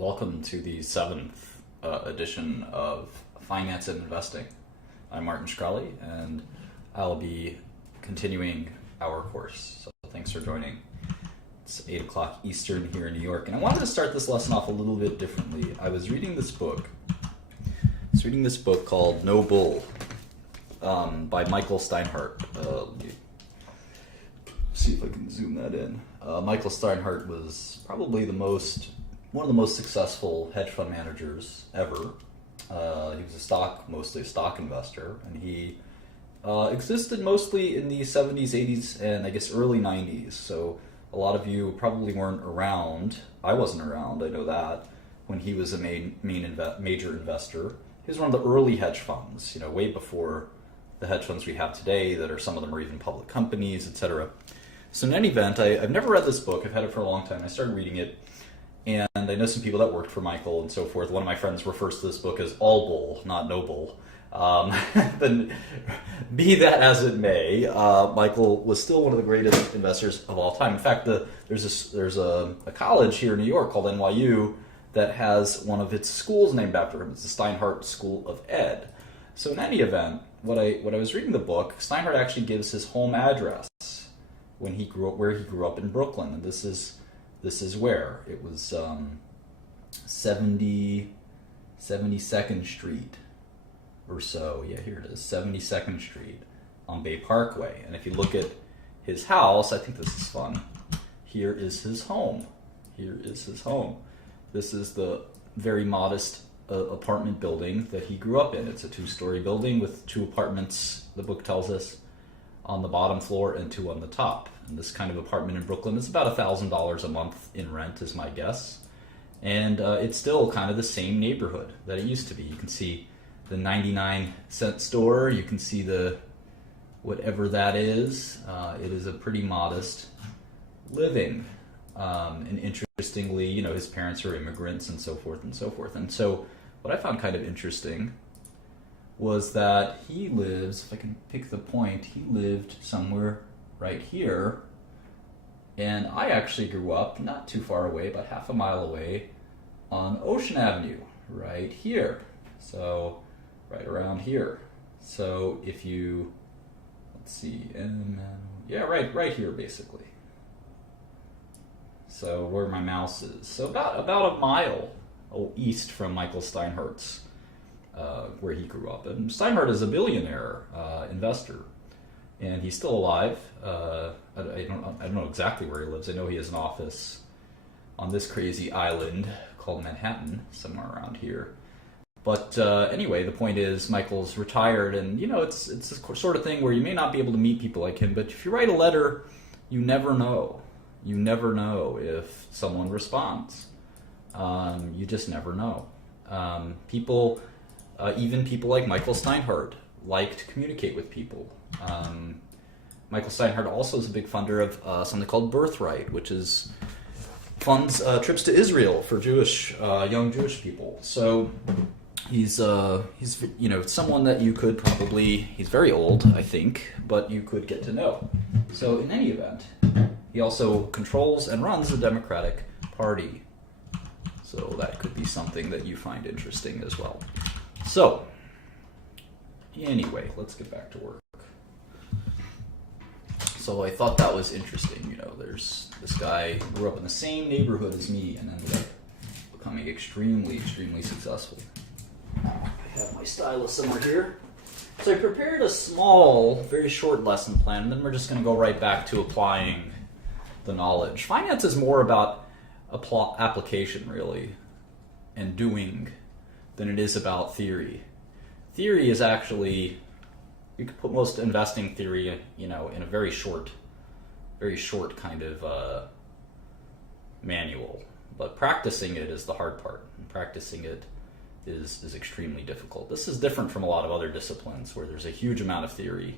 Welcome to the seventh edition of Finance and Investing. I'm Martin Shkreli, and I'll be continuing our course. So thanks for joining. It's 8 o'clock Eastern here in New York, and I wanted to start this lesson off a little bit differently. I was reading this book. Called No Bull by Michael Steinhardt. Let me see if I can zoom that in. Michael Steinhardt was probably one of the most successful hedge fund managers ever. He was mostly a stock investor, and he existed mostly in the 70s, 80s, and I guess early 90s. So a lot of you probably weren't around. I wasn't around, I know that, when he was a major investor. He was one of the early hedge funds, way before the hedge funds we have today, some of them are even public companies, etc. So in any event, I've never read this book. I've had it for a long time. I started reading it, and I know some people that worked for Michael and so forth. One of my friends refers to this book as All Bull, not No Bull. Then, be that as it may, Michael was still one of the greatest investors of all time. In fact, there's a college here in New York called NYU that has one of its schools named after him. It's the Steinhardt School of Ed. So in any event, when I was reading the book, Steinhardt actually gives his home address where he grew up in Brooklyn, and this is where it was 72nd Street or so. Yeah, here it is, 72nd Street on Bay Parkway. And if you look at his house, I think this is fun. Here is his home. This is the very modest apartment building that he grew up in. It's a 2-story building with 2 apartments, the book tells us, on the bottom floor and 2 on the top. And this kind of apartment in Brooklyn is about $1,000 a month in rent, is my guess. And it's still kind of the same neighborhood that it used to be. You can see the 99-cent store. You can see the whatever that is. It is a pretty modest living. And interestingly, his parents are immigrants and so forth and so forth. And so what I found kind of interesting was that he lives, if I can pick the point, he lived somewhere right here. And I actually grew up not too far away, about half a mile away on Ocean Avenue, right here. So right around here. So if you, let's see, right here basically. So where my mouse is. So about a mile east from Michael Steinhardt's, where he grew up. And Steinhardt is a billionaire investor, and he's still alive. I don't know exactly where he lives. I know he has an office on this crazy island called Manhattan, somewhere around here. But anyway, the point is Michael's retired, and it's the sort of thing where you may not be able to meet people like him, but if you write a letter, you never know. You never know if someone responds. You just never know. Even people like Michael Steinhardt like to communicate with people. Michael Steinhardt also is a big funder of something called Birthright, which funds trips to Israel for young Jewish people. So he's someone that you could he's very old, I think, but you could get to know. So in any event, he also controls and runs the Democratic Party. So that could be something that you find interesting as well. So, anyway, let's get back to work. So I thought that was interesting. There's this guy who grew up in the same neighborhood as me and ended up becoming extremely, extremely successful. I have my stylus somewhere here. So I prepared a small, very short lesson plan, and then we're just going to go right back to applying the knowledge. Finance is more about application, really, and doing, than it is about theory. Theory is actually, you could put most investing theory, in a very short kind of manual. But practicing it is the hard part. And practicing it is extremely difficult. This is different from a lot of other disciplines where there's a huge amount of theory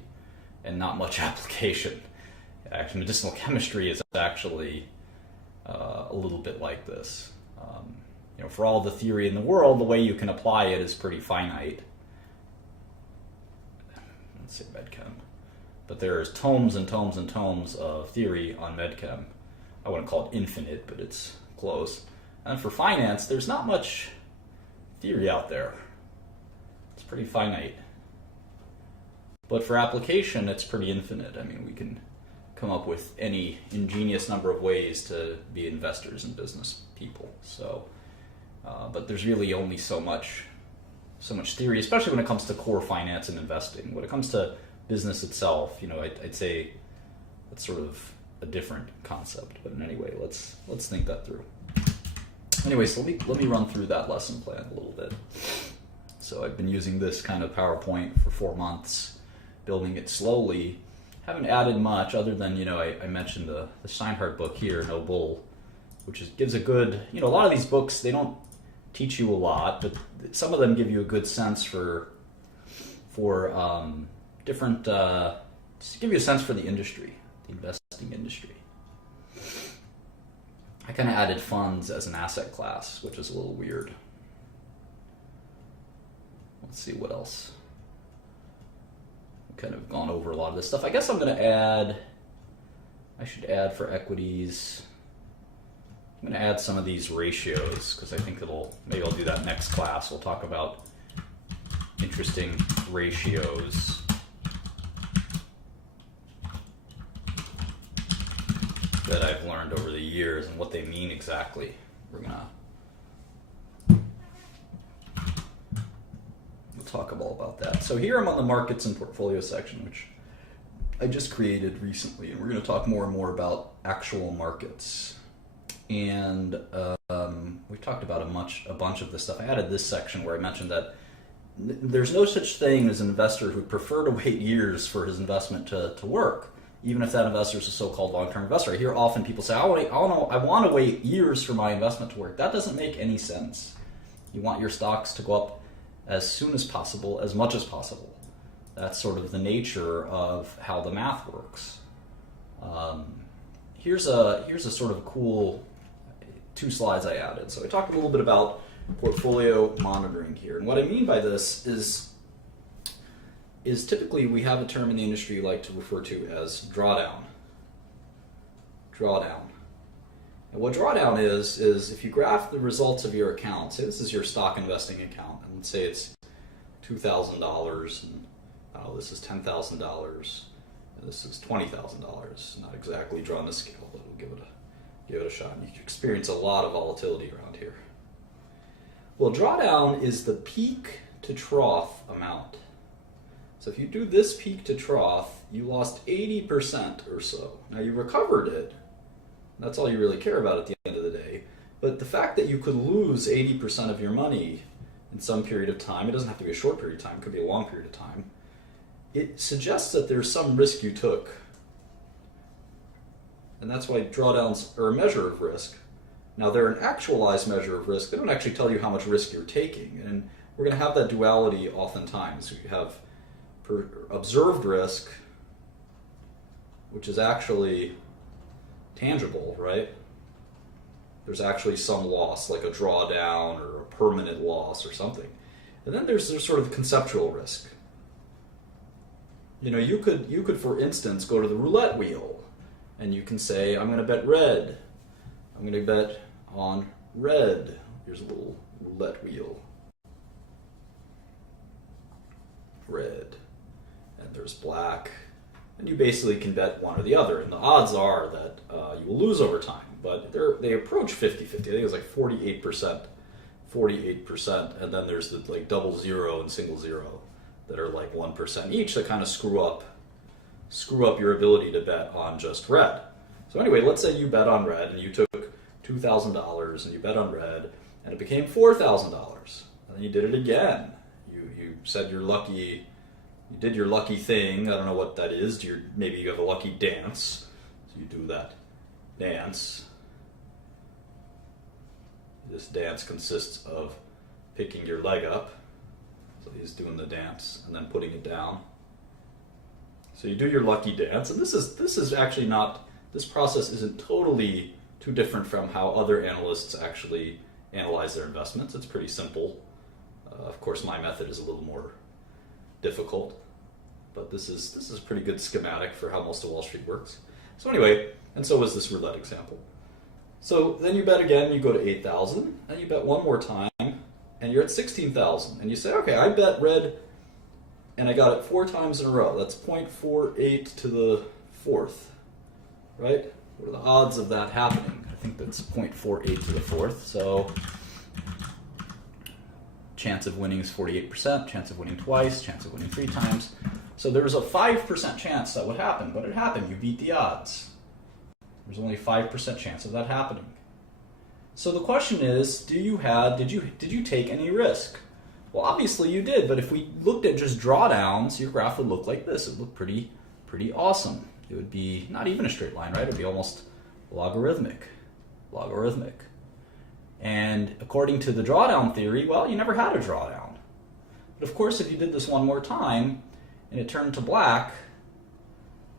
and not much application. Actually, medicinal chemistry is actually a little bit like this. For all the theory in the world, the way you can apply it is pretty finite. Let's say medchem. But there's tomes and tomes and tomes of theory on medchem. I wouldn't call it infinite, but it's close. And for finance, there's not much theory out there. It's pretty finite. But for application, it's pretty infinite. I mean, we can come up with any ingenious number of ways to be investors and business people. So, but there's really only so much theory, especially when it comes to core finance and investing. When it comes to business itself, I'd say that's sort of a different concept. But anyway, let's think that through. Anyway, so let me run through that lesson plan a little bit. So I've been using this kind of PowerPoint for 4 months, building it slowly. Haven't added much other than, I mentioned the Steinhardt book here, No Bull, which gives a good, a lot of these books, they don't teach you a lot, but some of them give you a good sense for different, just give you a sense for the industry, the investing industry. I kind of added funds as an asset class, which is a little weird. Let's see what else. I've kind of gone over a lot of this stuff. I guess I should add for equities. I'm going to add some of these ratios because I think maybe I'll do that next class. We'll talk about interesting ratios. That I've learned over the years and what they mean exactly. We'll talk all about that. So here I'm on the markets and portfolio section, which I just created recently, and we're going to talk more and more about actual markets. And we've talked about a bunch of this stuff. I added this section where I mentioned that there's no such thing as an investor who'd prefer to wait years for his investment to work, even if that investor is a so-called long-term investor. I hear often people say, I want to wait years for my investment to work. That doesn't make any sense. You want your stocks to go up as soon as possible, as much as possible. That's sort of the nature of how the math works. Here's a sort of cool 2 slides I added. So I talked a little bit about portfolio monitoring here. And what I mean by this is typically we have a term in the industry you like to refer to as drawdown. Drawdown. And what drawdown is if you graph the results of your account, say this is your stock investing account, and let's say it's $2,000, and this is $10,000, and this is $20,000. Not exactly drawn to scale, but we'll give it a shot. You can experience a lot of volatility around here. Well, drawdown is the peak to trough amount. So if you do this peak to trough, you lost 80% or so. Now you recovered it. That's all you really care about at the end of the day. But the fact that you could lose 80% of your money in some period of time, it doesn't have to be a short period of time, it could be a long period of time, it suggests that there's some risk you took. And that's why drawdowns are a measure of risk. Now they're an actualized measure of risk. They don't actually tell you how much risk you're taking. And we're going to have that duality oftentimes. We have observed risk, which is actually tangible, right? There's actually some loss, like a drawdown or a permanent loss or something. And then there's sort of conceptual risk. You could, for instance, go to the roulette wheel, and you can say, I'm going to bet red. I'm going to bet on red. Here's a little roulette wheel. Red. And there's black. And you basically can bet one or the other. And the odds are that you will lose over time. But they approach 50-50. I think it's like 48%. 48%. And then there's the like double zero and single zero that are like 1% each that kind of screw up your ability to bet on just red. So anyway, let's say you bet on red and you took $2,000 and you bet on red and it became $4,000. And then you did it again. You said you're lucky. You did your lucky thing. I don't know what that is. Maybe you have a lucky dance. So you do that dance. This dance consists of picking your leg up. So he's doing the dance and then putting it down. So you do your lucky dance, and this is actually not. This process isn't totally too different from how other analysts actually analyze their investments. It's pretty simple. Of course, my method is a little more difficult, but this is a pretty good schematic for how most of Wall Street works. So anyway, and so was this roulette example. So then you bet again, you go to 8,000, and you bet one more time, and you're at 16,000. And you say, okay, I bet red, and I got it 4 times in a row. That's 0.48 to the fourth, right? What are the odds of that happening? I think that's 0.48 to the fourth. So chance of winning is 48%, chance of winning twice, chance of winning 3 times. So there's a 5% chance that would happen, but it happened. You beat the odds. There's only a 5% chance of that happening. So the question is, did you take any risk? Well, obviously you did, but if we looked at just drawdowns, your graph would look like this. It would look pretty awesome. It would be not even a straight line, right? It would be almost logarithmic. And according to the drawdown theory, well, you never had a drawdown. But of course, if you did this one more time and it turned to black,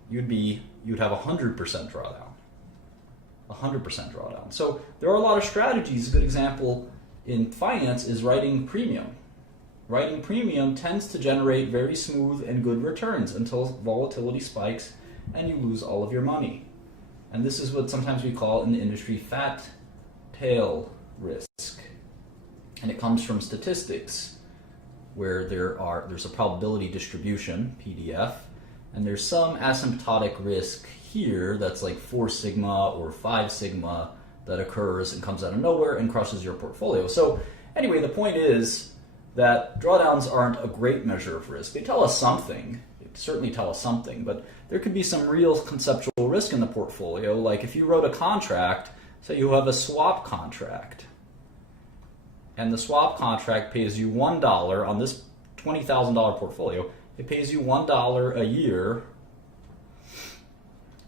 you'd have 100% drawdown. 100% drawdown. So there are a lot of strategies. A good example in finance is writing premium. Writing premium tends to generate very smooth and good returns until volatility spikes and you lose all of your money. And this is what sometimes we call in the industry fat tail risk. And it comes from statistics where there's a probability distribution, PDF, and there's some asymptotic risk here that's like 4 sigma or 5 sigma that occurs and comes out of nowhere and crushes your portfolio. So anyway, the point is that drawdowns aren't a great measure of risk. They tell us something. They certainly tell us something, but there could be some real conceptual risk in the portfolio. Like if you wrote a contract, say you have a swap contract, and the swap contract pays you $1 on this $20,000 portfolio. It pays you $1 a year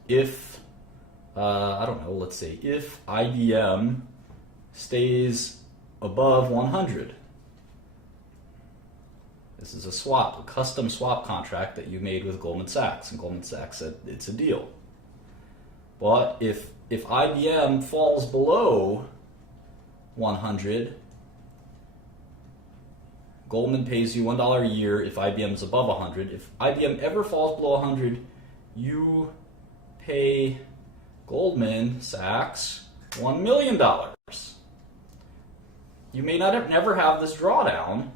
if, I don't know, let's say if IBM stays above 100. This is a swap, a custom swap contract that you made with Goldman Sachs, and Goldman Sachs said it's a deal. But if IBM falls below 100, Goldman pays you $1 a year if IBM is above 100. If IBM ever falls below 100, you pay Goldman Sachs $1 million. You may never have this drawdown,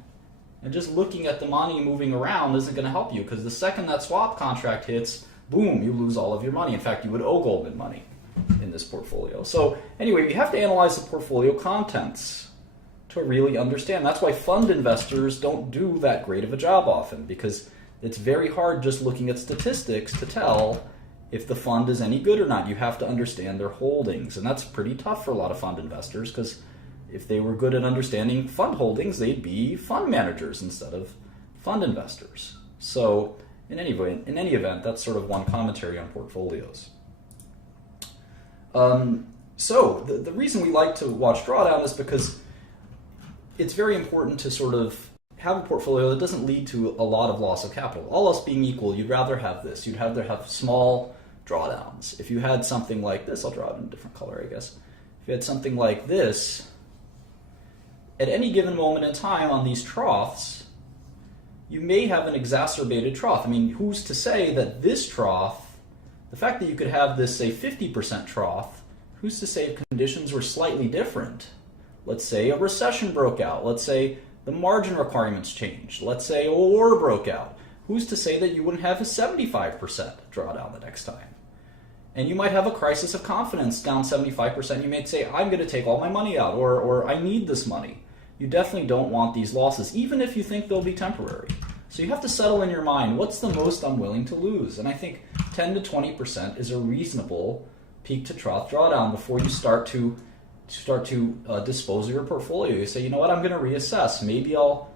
and just looking at the money moving around isn't going to help you, because the second that swap contract hits, boom, you lose all of your money. In fact, you would owe Goldman money in this portfolio. So anyway, you have to analyze the portfolio contents to really understand. That's why fund investors don't do that great of a job often, because it's very hard just looking at statistics to tell if the fund is any good or not. You have to understand their holdings, and that's pretty tough for a lot of fund investors, because if they were good at understanding fund holdings, they'd be fund managers instead of fund investors. So in any event, that's sort of one commentary on portfolios. So the reason we like to watch drawdown is because it's very important to sort of have a portfolio that doesn't lead to a lot of loss of capital. All else being equal, you'd rather have this. You'd rather have small drawdowns. If you had something like this, I'll draw it in a different color, I guess. If you had something like this, at any given moment in time on these troughs, you may have an exacerbated trough. I mean, who's to say that this trough, the fact that you could have this, say, 50% trough, who's to say if conditions were slightly different? Let's say a recession broke out. Let's say the margin requirements changed. Let's say a war broke out. Who's to say that you wouldn't have a 75% drawdown the next time? And you might have a crisis of confidence down 75%. You may say, I'm going to take all my money out, or I need this money. You definitely don't want these losses, even if you think they'll be temporary. So you have to settle in your mind, what's the most I'm willing to lose? And I think 10 to 20% is a reasonable peak to trough drawdown before you start to dispose of your portfolio. You say, you know what, I'm going to reassess. Maybe I'll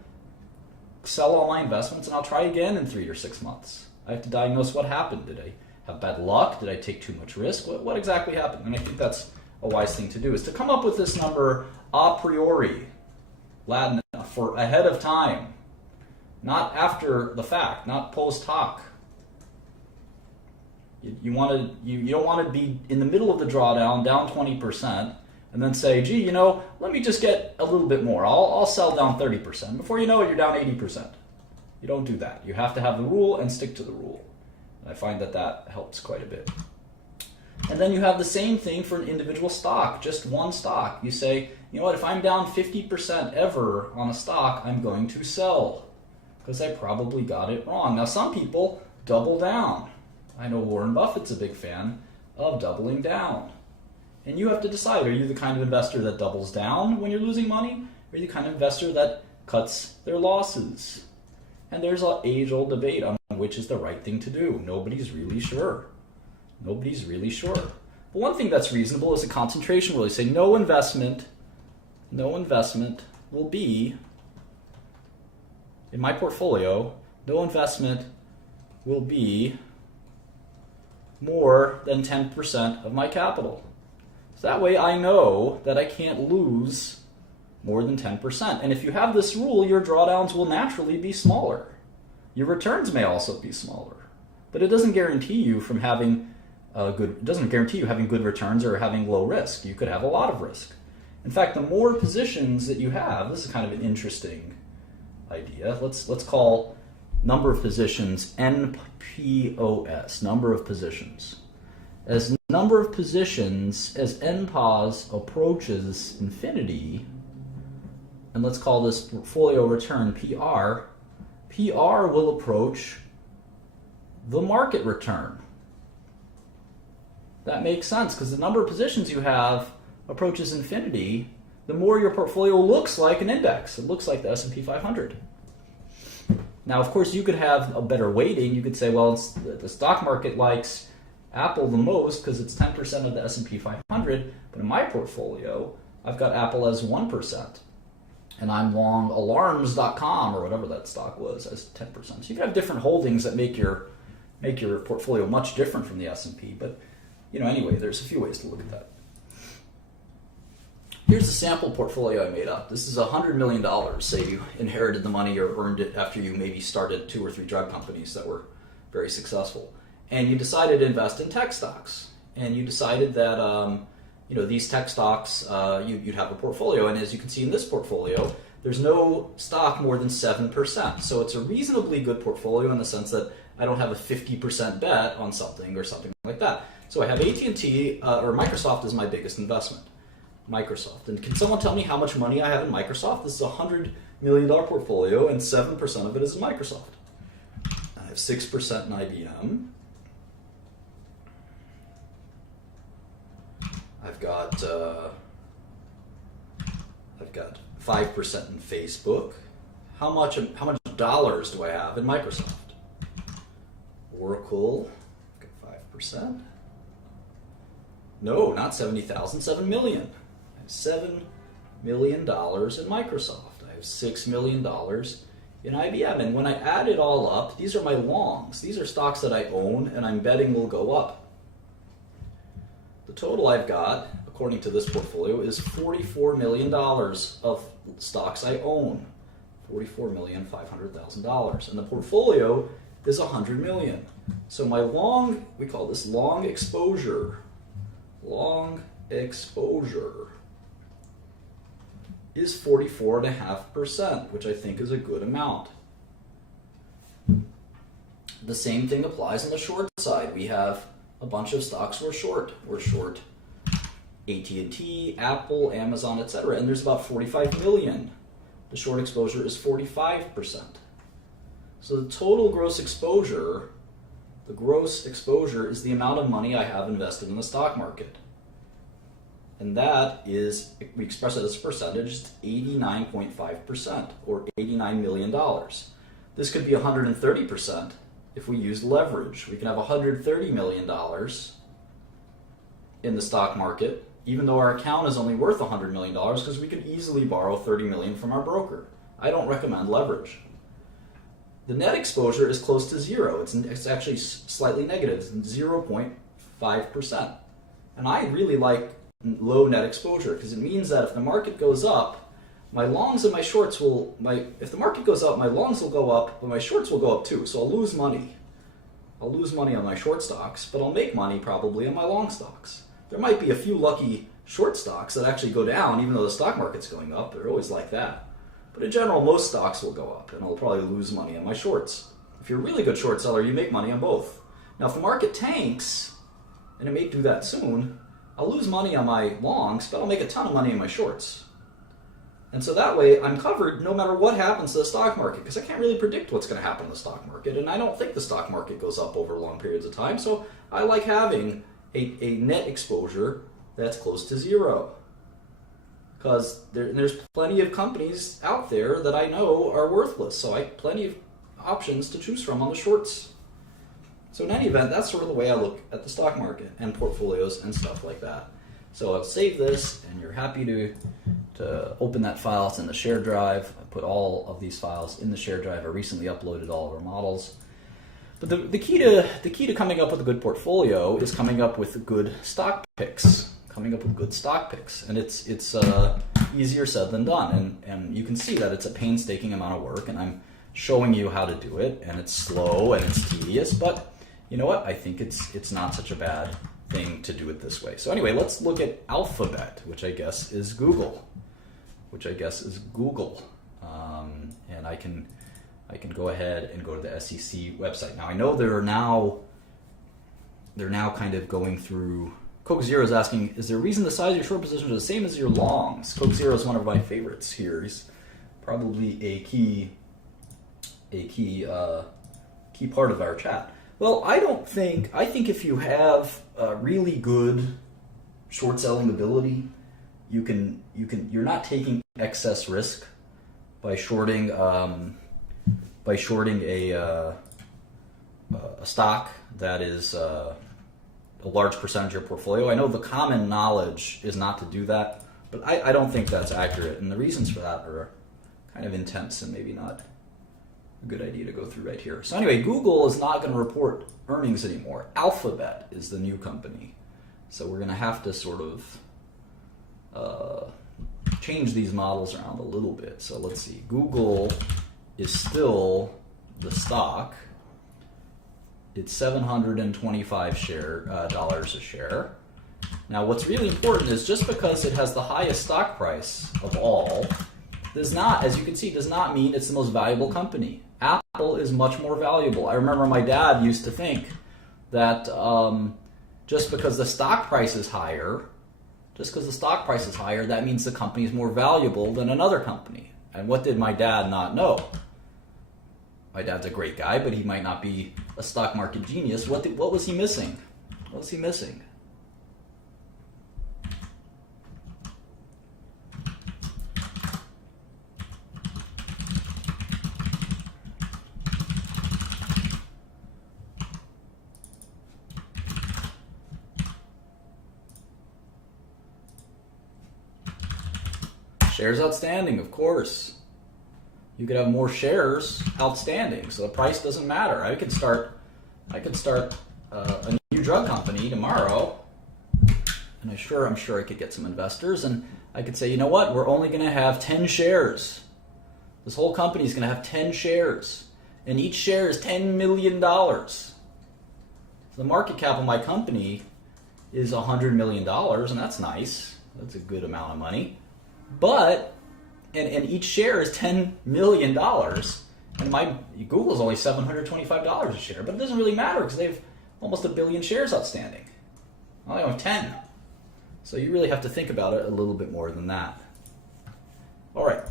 sell all my investments and I'll try again in 3 or 6 months. I have to diagnose what happened. Did I have bad luck? Did I take too much risk? What exactly happened? And I think that's a wise thing to do, is to come up with this number a priori, Latin, for ahead of time, not after the fact, not post hoc. You don't want to be in the middle of the drawdown, down 20%, and then say, gee, you know, let me just get a little bit more. I'll sell down 30%. Before you know it, you're down 80%. You don't do that. You have to have the rule and stick to the rule. And I find that helps quite a bit. And then you have the same thing for an individual stock, just one stock. You say, you know what, if I'm down 50% ever on a stock, I'm going to sell because I probably got it wrong. Now, some people double down. I know Warren Buffett's a big fan of doubling down. And you have to decide, are you the kind of investor that doubles down when you're losing money? Or are you the kind of investor that cuts their losses? And there's an age-old debate on which is the right thing to do. Nobody's really sure. Nobody's really sure. But one thing that's reasonable is a concentration rule. You say no investment will be, in my portfolio, no investment will be more than 10% of my capital. So that way I know that I can't lose more than 10%. And if you have this rule, your drawdowns will naturally be smaller. Your returns may also be smaller. But it doesn't guarantee you from having having good returns or having low risk. You could have a lot of risk. In fact, the more positions that you have, this is kind of an interesting idea. Let's call number of positions NPOS, number of positions. As number of positions, as NPOS approaches infinity, and let's call this portfolio return PR, PR will approach the market return. That makes sense because the number of positions you have approaches infinity, the more your portfolio looks like an index. It looks like the S&P 500. Now, of course, you could have a better weighting. You could say, well, the stock market likes Apple the most because it's 10% of the S&P 500, but in my portfolio, I've got Apple as 1%, and I'm long alarms.com or whatever that stock was as 10%. So you can have different holdings that make your portfolio much different from the S&P, but anyway, there's a few ways to look at that. Here's a sample portfolio I made up. This is $100 million. Say you inherited the money or earned it after you maybe started 2 or 3 drug companies that were very successful. And you decided to invest in tech stocks. And you decided that these tech stocks, you'd have a portfolio. And as you can see in this portfolio, there's no stock more than 7%. So it's a reasonably good portfolio in the sense that I don't have a 50% bet on something or something like that. So I have AT&T or Microsoft as my biggest investment. Microsoft. And can someone tell me how much money I have in Microsoft? This is a $100 million portfolio, and 7% of it is in Microsoft. I have 6% in IBM. I've got 5% in Facebook. How much dollars do I have in Microsoft? Oracle, I've got 5%. No, not 70,000, 7 million. I have $7 million in Microsoft. I have $6 million in IBM. And when I add it all up, these are my longs. These are stocks that I own and I'm betting will go up. The total I've got, according to this portfolio, is $44 million of stocks I own. $44,500,000. And the portfolio is $100 million. So my long, we call this long exposure. Long exposure is 44.5%, which I think is a good amount. The same thing applies on the short side. We have a bunch of stocks we're short. We're short AT&T, Apple, Amazon, etc. And there's about 45 million. The short exposure is 45%. So the total gross exposure, is the amount of money I have invested in the stock market. And that is, we express it as a percentage, it's 89.5%, or $89 million. This could be 130% if we use leverage. We can have $130 million in the stock market, even though our account is only worth $100 million, because we could easily borrow $30 million from our broker. I don't recommend leverage. The net exposure is close to zero. It's actually slightly negative. It's 0.5%. And I really like low net exposure because it means that if the market goes up, my longs and my shorts will, if the market goes up, my longs will go up, but my shorts will go up too. So I'll lose money. I'll lose money on my short stocks, but I'll make money probably on my long stocks. There might be a few lucky short stocks that actually go down even though the stock market's going up. They're always like that. But in general, most stocks will go up, and I'll probably lose money on my shorts. If you're a really good short seller, you make money on both. Now, if the market tanks, and it may do that soon, I'll lose money on my longs, but I'll make a ton of money in my shorts. And so that way I'm covered no matter what happens to the stock market, because I can't really predict what's going to happen in the stock market, and I don't think the stock market goes up over long periods of time, so I like having a net exposure that's close to zero. Because there's plenty of companies out there that I know are worthless, so I have plenty of options to choose from on the shorts. So in any event, that's sort of the way I look at the stock market and portfolios and stuff like that. So I'll save this, and you're happy to open that file. It's in the share drive. I put all of these files in the share drive. I recently uploaded all of our models. But the key to coming up with a good portfolio is coming up with good stock picks. And it's easier said than done. And you can see that it's a painstaking amount of work, and I'm showing you how to do it, and it's slow and it's tedious, but you know what? I think it's not such a bad thing to do it this way. So anyway, let's look at Alphabet, which I guess is Google. And I can go ahead and go to the SEC website. Now I know they're now kind of going through. Coke Zero is asking, is there a reason the size of your short positions are the same as your longs? Coke Zero is one of my favorites here. He's probably a key part of our chat. Well, I think if you have really good short selling ability, you're not taking excess risk by shorting a stock that is a large percentage of your portfolio. I know the common knowledge is not to do that, but I don't think that's accurate, and the reasons for that are kind of intense and maybe not a good idea to go through right here. So anyway, Google is not going to report earnings anymore. Alphabet is the new company. So we're going to have to sort of change these models around a little bit. So let's see. Google is still the stock. It's $725 dollars a share. Now what's really important is just because it has the highest stock price of all, does not, as you can see, does not mean it's the most valuable company. Apple is much more valuable. I remember my dad used to think that just because the stock price is higher, that means the company is more valuable than another company. And what did my dad not know? My dad's a great guy, but he might not be a stock market genius. What was he missing? What was he missing? Shares outstanding, of course. You could have more shares outstanding, so the price doesn't matter. I could start a new drug company tomorrow, and I'm sure I could get some investors, and I could say, you know what, we're only going to have 10 shares. This whole company is going to have 10 shares, and each share is $10 million. So the market cap of my company is $100 million, and that's nice. That's a good amount of money. But and each share is $10 million, and my Google's only $725 a share. But it doesn't really matter because they have almost 1 billion shares outstanding. I only have 10. So you really have to think about it a little bit more than that. All right.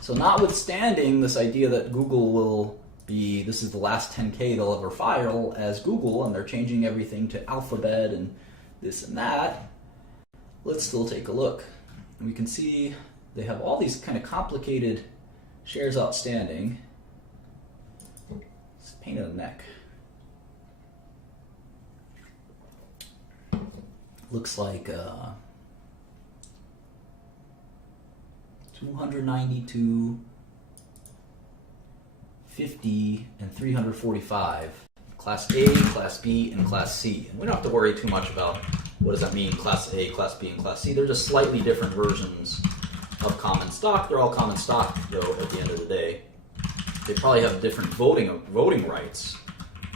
So notwithstanding this idea that Google will be, this is the last 10K they'll ever file as Google, and they're changing everything to Alphabet and this and that, let's still take a look. And we can see they have all these kind of complicated shares outstanding. It's a pain in the neck. Looks like 292, 50, and 345. Class A, Class B, and Class C. And we don't have to worry too much about what does that mean, Class A, Class B, and Class C. They're just slightly different versions of common stock. They're all common stock, though, at the end of the day. They probably have different voting rights.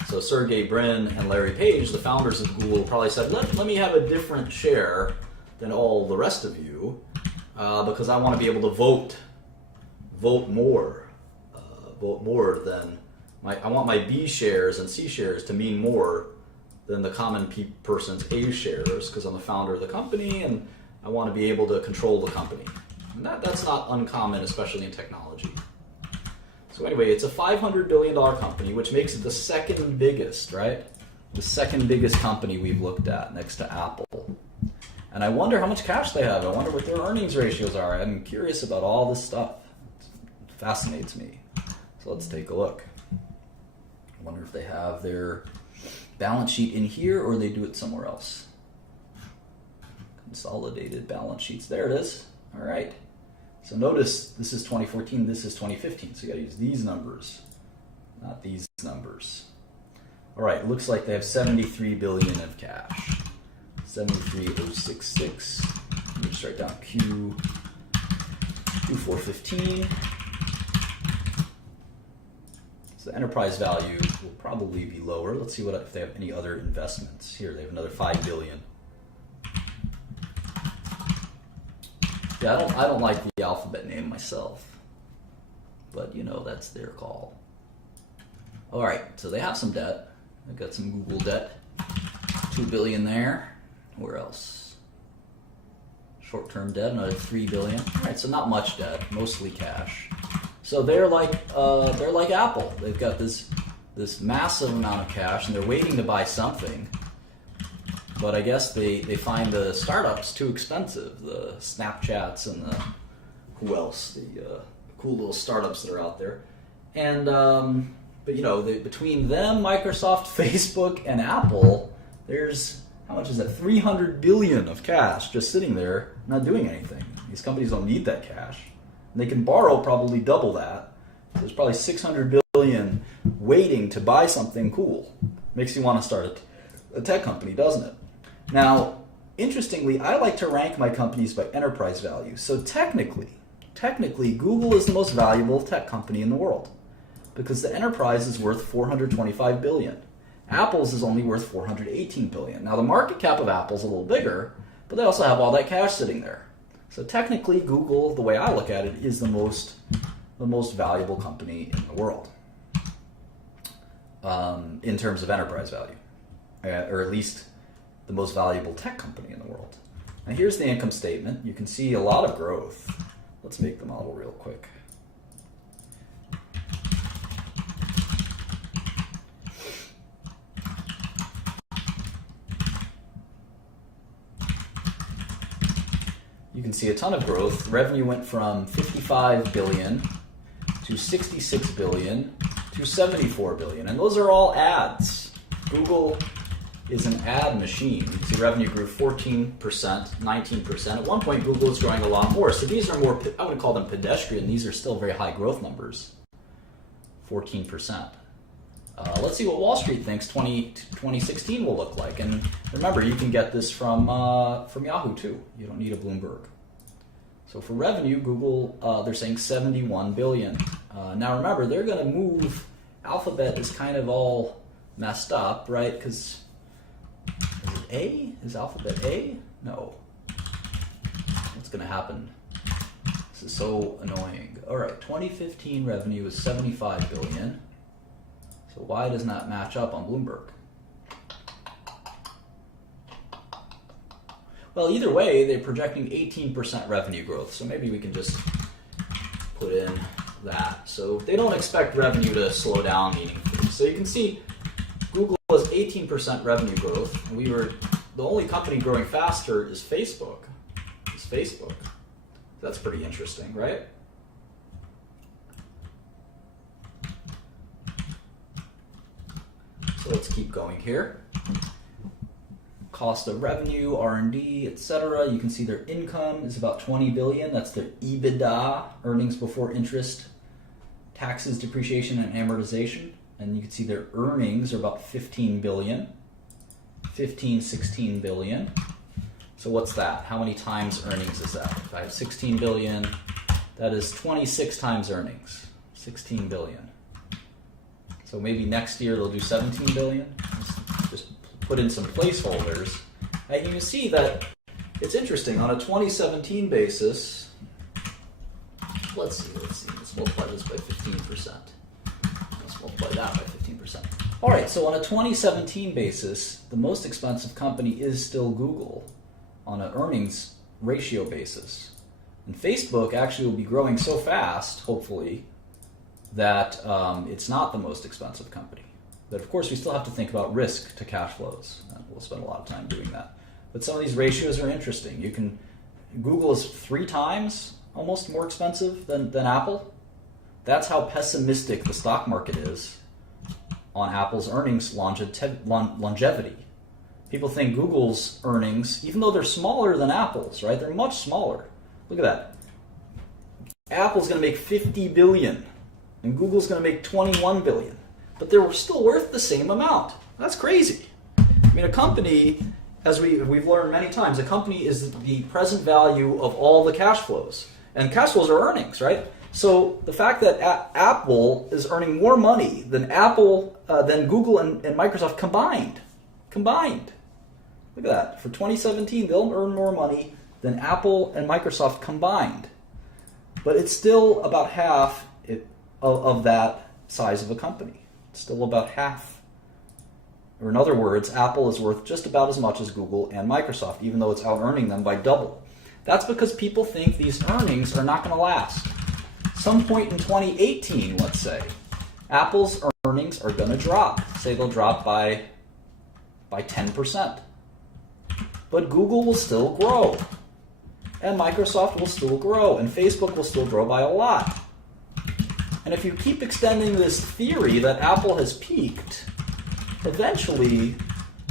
So Sergey Brin and Larry Page, the founders of Google, probably said, let me have a different share than all the rest of you because I want to be able to vote more than I want my B shares and C shares to mean more than the common person's A shares because I'm the founder of the company and I want to be able to control the company. And that's not uncommon, especially in technology. So anyway, it's a $500 billion company, which makes it the second biggest, right? The second biggest company we've looked at next to Apple. And I wonder how much cash they have. I wonder what their earnings ratios are. I'm curious about all this stuff. It fascinates me. So let's take a look. I wonder if they have their balance sheet in here or they do it somewhere else. Consolidated balance sheets. There it is. All right. So notice this is 2014, this is 2015. So you got to use these numbers, not these numbers. All right, it looks like they have 73 billion of cash. 73,066. Let me just write down Q415. So the enterprise value will probably be lower. Let's see if they have any other investments. Here, they have another 5 billion. Yeah, I don't like the alphabet name myself, but you know, that's their call. All right, so they have some debt. They've got some Google debt, 2 billion there. Where else? Short-term debt, another 3 billion. All right, so not much debt, mostly cash. So they're like Apple. They've got this massive amount of cash, and they're waiting to buy something. But I guess they find the startups too expensive, the Snapchats and the who else, the cool little startups that are out there. And but you know, between them, Microsoft, Facebook, and Apple, there's how much is that? 300 billion of cash just sitting there, not doing anything. These companies don't need that cash. And they can borrow probably double that. So there's probably 600 billion waiting to buy something cool. Makes you want to start a tech company, doesn't it? Now, interestingly, I like to rank my companies by enterprise value. So technically, Google is the most valuable tech company in the world because the enterprise is worth 425 billion. Apple's is only worth 418 billion. Now, the market cap of Apple's a little bigger, but they also have all that cash sitting there. So technically, Google, the way I look at it, is the most valuable company in the world in terms of enterprise value, or at least the most valuable tech company in the world. Now here's the income statement. You can see a lot of growth. Let's make the model real quick. You can see a ton of growth. Revenue went from 55 billion to 66 billion to 74 billion. And those are all ads. Google is an ad machine. You can see revenue grew 14%, 19%. At one point, Google was growing a lot more. So these are more, I would call them pedestrian. These are still very high growth numbers, 14%. Let's see what Wall Street thinks 2016 will look like. And remember, you can get this from Yahoo too. You don't need a Bloomberg. So for revenue, Google, they're saying 71 billion. Now remember, they're going to move. Alphabet is kind of all messed up, right? Because is it A? Is Alphabet A? No. What's going to happen? This is so annoying. All right, 2015 revenue is 75 billion. So why doesn't that match up on Bloomberg? Well, either way, they're projecting 18% revenue growth. So maybe we can just put in that. So they don't expect revenue to slow down meaningfully. So you can see Google has 18% revenue growth. And the only company growing faster is Facebook. That's pretty interesting, right? So let's keep going here. Cost of revenue, R&D, etc. You can see their income is about 20 billion. That's their EBITDA, earnings before interest, taxes, depreciation, and amortization. And you can see their earnings are about 15 billion, 16 billion. So what's that? How many times earnings is that? If I have 16 billion, that is 26 times earnings, 16 billion. So maybe next year they'll do 17 billion. Just put in some placeholders. And you can see that it's interesting. On a 2017 basis, let's see. Let's multiply this by 15%. Let's multiply that by 15%. All right, so on a 2017 basis, the most expensive company is still Google on an earnings ratio basis. And Facebook actually will be growing so fast, hopefully, that it's not the most expensive company. But of course, we still have to think about risk to cash flows. And we'll spend a lot of time doing that. But some of these ratios are interesting. Google is 3 times almost more expensive than Apple. That's how pessimistic the stock market is on Apple's earnings longevity. People think Google's earnings, even though they're smaller than Apple's, right? They're much smaller. Look at that. Apple's going to make $50 billion, and Google's going to make $21 billion. But they're still worth the same amount. That's crazy. I mean, a company, as we've learned many times, a company is the present value of all the cash flows. And cash flows are earnings, right? So the fact that Apple is earning more money than than Google and Microsoft combined. Look at that. For 2017, they'll earn more money than Apple and Microsoft combined. But it's still about half of that size of a company. It's still about half. Or in other words, Apple is worth just about as much as Google and Microsoft, even though it's out-earning them by double. That's because people think these earnings are not going to last. Some point in 2018, let's say, Apple's earnings are going to drop. Say they'll drop by 10%. But Google will still grow. And Microsoft will still grow. And Facebook will still grow by a lot. And if you keep extending this theory that Apple has peaked, eventually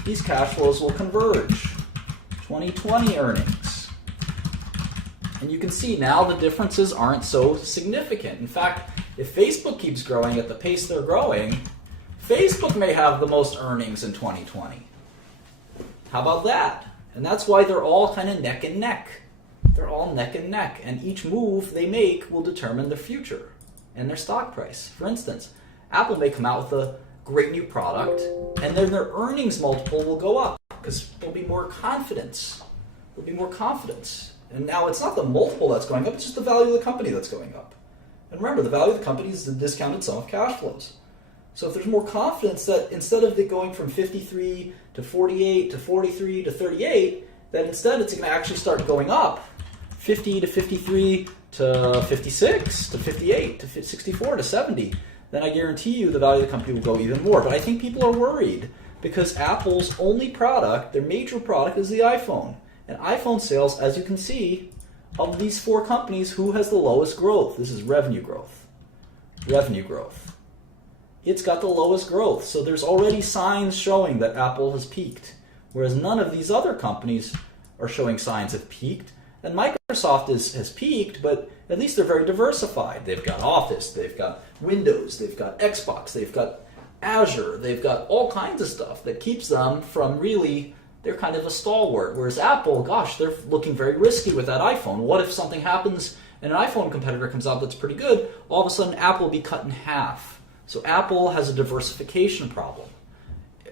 these cash flows will converge. 2020 earnings. And you can see now the differences aren't so significant. In fact, if Facebook keeps growing at the pace they're growing, Facebook may have the most earnings in 2020. How about that? And that's why they're all kind of neck and neck. They're all neck and neck. And each move they make will determine the future and their stock price. For instance, Apple may come out with a great new product, and then their earnings multiple will go up because there'll be more confidence. There'll be more confidence. And now it's not the multiple that's going up, it's just the value of the company that's going up. And remember, the value of the company is the discounted sum of cash flows. So if there's more confidence that instead of it going from 53 to 48 to 43 to 38, that instead it's going to actually start going up 50 to 53 to 56 to 58 to 64 to 70, then I guarantee you the value of the company will go even more. But I think people are worried because Apple's only product, their major product, is the iPhone. And iPhone sales, as you can see, of these 4 companies, who has the lowest growth? This is revenue growth. Revenue growth. It's got the lowest growth. So there's already signs showing that Apple has peaked, whereas none of these other companies are showing signs of peaked. And Microsoft has peaked, but at least they're very diversified. They've got Office, they've got Windows, they've got Xbox, they've got Azure, they've got all kinds of stuff that keeps them from really, they're kind of a stalwart. Whereas Apple, gosh, they're looking very risky with that iPhone. What if something happens and an iPhone competitor comes out that's pretty good? All of a sudden, Apple will be cut in half. So Apple has a diversification problem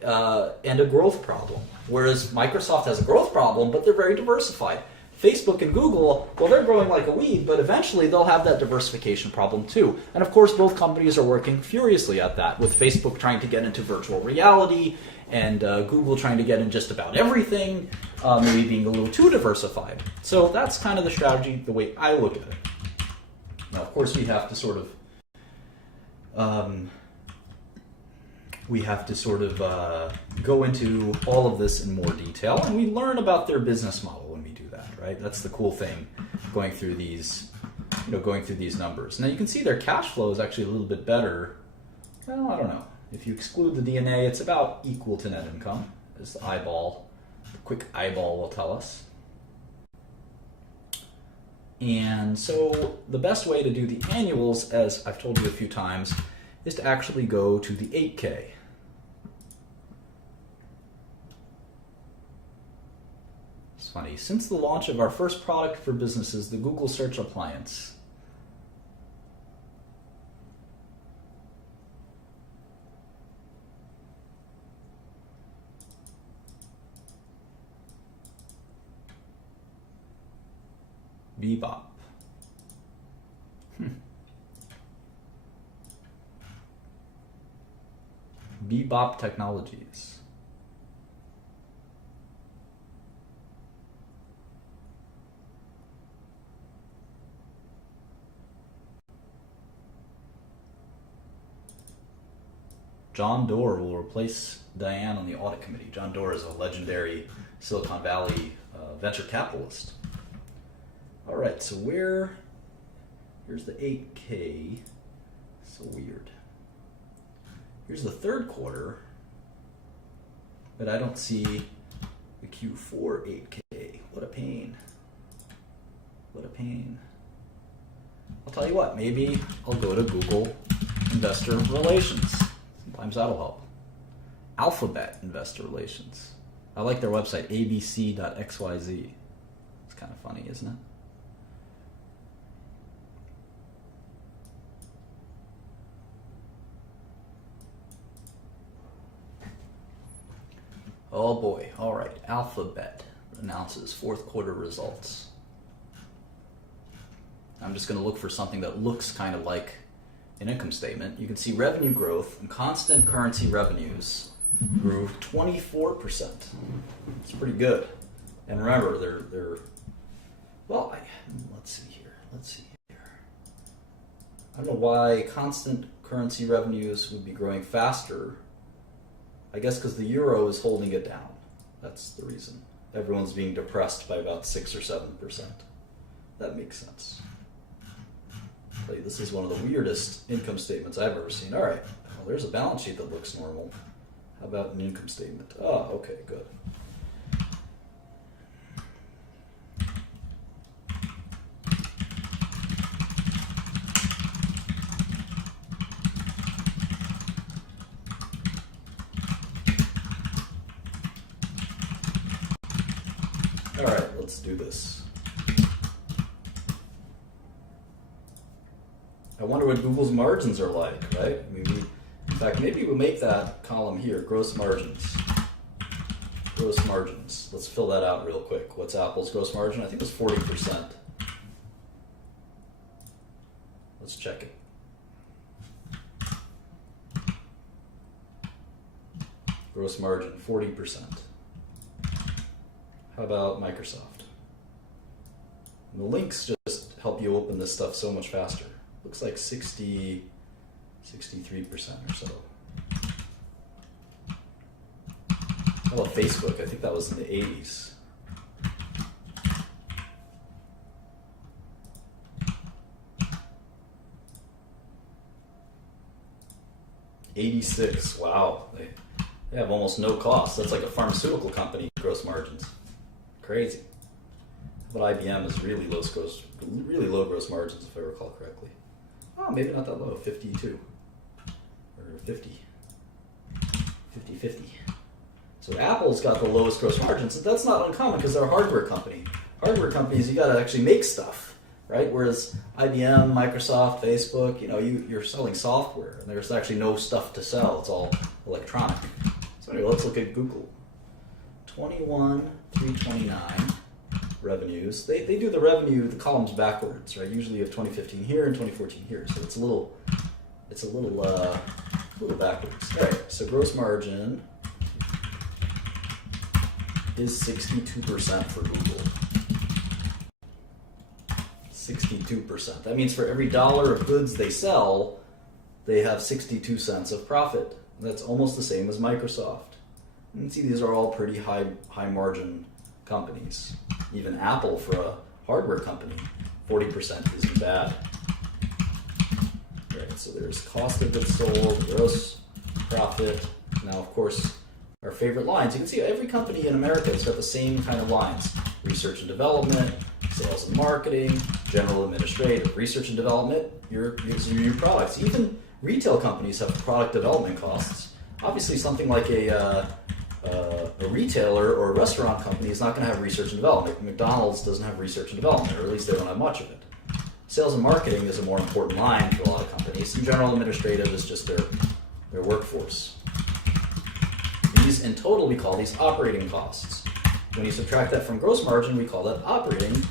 and a growth problem. Whereas Microsoft has a growth problem, but they're very diversified. Facebook and Google, well, they're growing like a weed, but eventually they'll have that diversification problem too. And of course, both companies are working furiously at that, with Facebook trying to get into virtual reality and Google trying to get in just about everything, maybe being a little too diversified. So that's kind of the strategy, the way I look at it. Now, of course, we have to sort of go into all of this in more detail, and we learn about their business model when we do that, right? That's the cool thing, going through these numbers. Now you can see their cash flow is actually a little bit better. Well, I don't know. If you exclude the D&A, it's about equal to net income, as the quick eyeball will tell us. And so the best way to do the annuals, as I've told you a few times, is to actually go to the 8K. It's funny, since the launch of our first product for businesses, the Google Search Appliance, Bebop. Bebop Technologies. John Doerr will replace Diane on the audit committee. John Doerr is a legendary Silicon Valley venture capitalist. All right, so here's the 8K. So weird. Here's the third quarter, but I don't see the Q4 8K. What a pain. What a pain. I'll tell you what, maybe I'll go to Google Investor Relations. Sometimes that'll help. Alphabet Investor Relations. I like their website, abc.xyz. It's kind of funny, isn't it? Oh boy, all right. Alphabet announces fourth quarter results. I'm just going to look for something that looks kind of like an income statement. You can see revenue growth and constant currency revenues grew 24%. It's pretty good. And remember, they're well, let's see here. I don't know why constant currency revenues would be growing faster. I guess because the euro is holding it down. That's the reason. Everyone's being depressed by about 6 or 7%. That makes sense. This is one of the weirdest income statements I've ever seen. All right, well, there's a balance sheet that looks normal. How about an income statement? Oh, okay, good. All right, let's do this. I wonder what Google's margins are like, right? In fact, maybe we'll make that column here, gross margins. Gross margins. Let's fill that out real quick. What's Apple's gross margin? I think it was 40%. Let's check it. Gross margin, 40%. How about Microsoft? And the links just help you open this stuff so much faster. Looks like 63% or so. How about Facebook? I think that was in the 80s. $86. Wow. They have almost no cost. That's like a pharmaceutical company gross margins. Crazy. But IBM is really low gross margins, if I recall correctly. Oh, maybe not that low, 52 or 50. 50. So Apple's got the lowest gross margins. That's not uncommon because they're a hardware company. Hardware companies, you got to actually make stuff, right? Whereas IBM, Microsoft, Facebook, you're selling software, and there's actually no stuff to sell. It's all electronic. So anyway, let's look at Google. 21,329 revenues. They do the revenue, the columns backwards, right? Usually you have 2015 here and 2014 here, so it's a little backwards. All right, so gross margin is 62% for Google. 62%. That means for every dollar of goods they sell, they have 62 cents of profit. That's almost the same as Microsoft. You can see these are all pretty high margin companies. Even Apple, for a hardware company, 40% isn't bad. Right, so there's cost of goods sold, gross profit. Now, of course, our favorite lines. You can see every company in America has got the same kind of lines. Research and development, sales and marketing, general administrative, research and development, your products. Even retail companies have product development costs. Obviously, something like a retailer or a restaurant company is not going to have research and development. McDonald's doesn't have research and development, or at least they don't have much of it. Sales and marketing is a more important line for a lot of companies, and general administrative is just their workforce. These, in total, we call these operating costs. When you subtract that from gross margin, we call that operating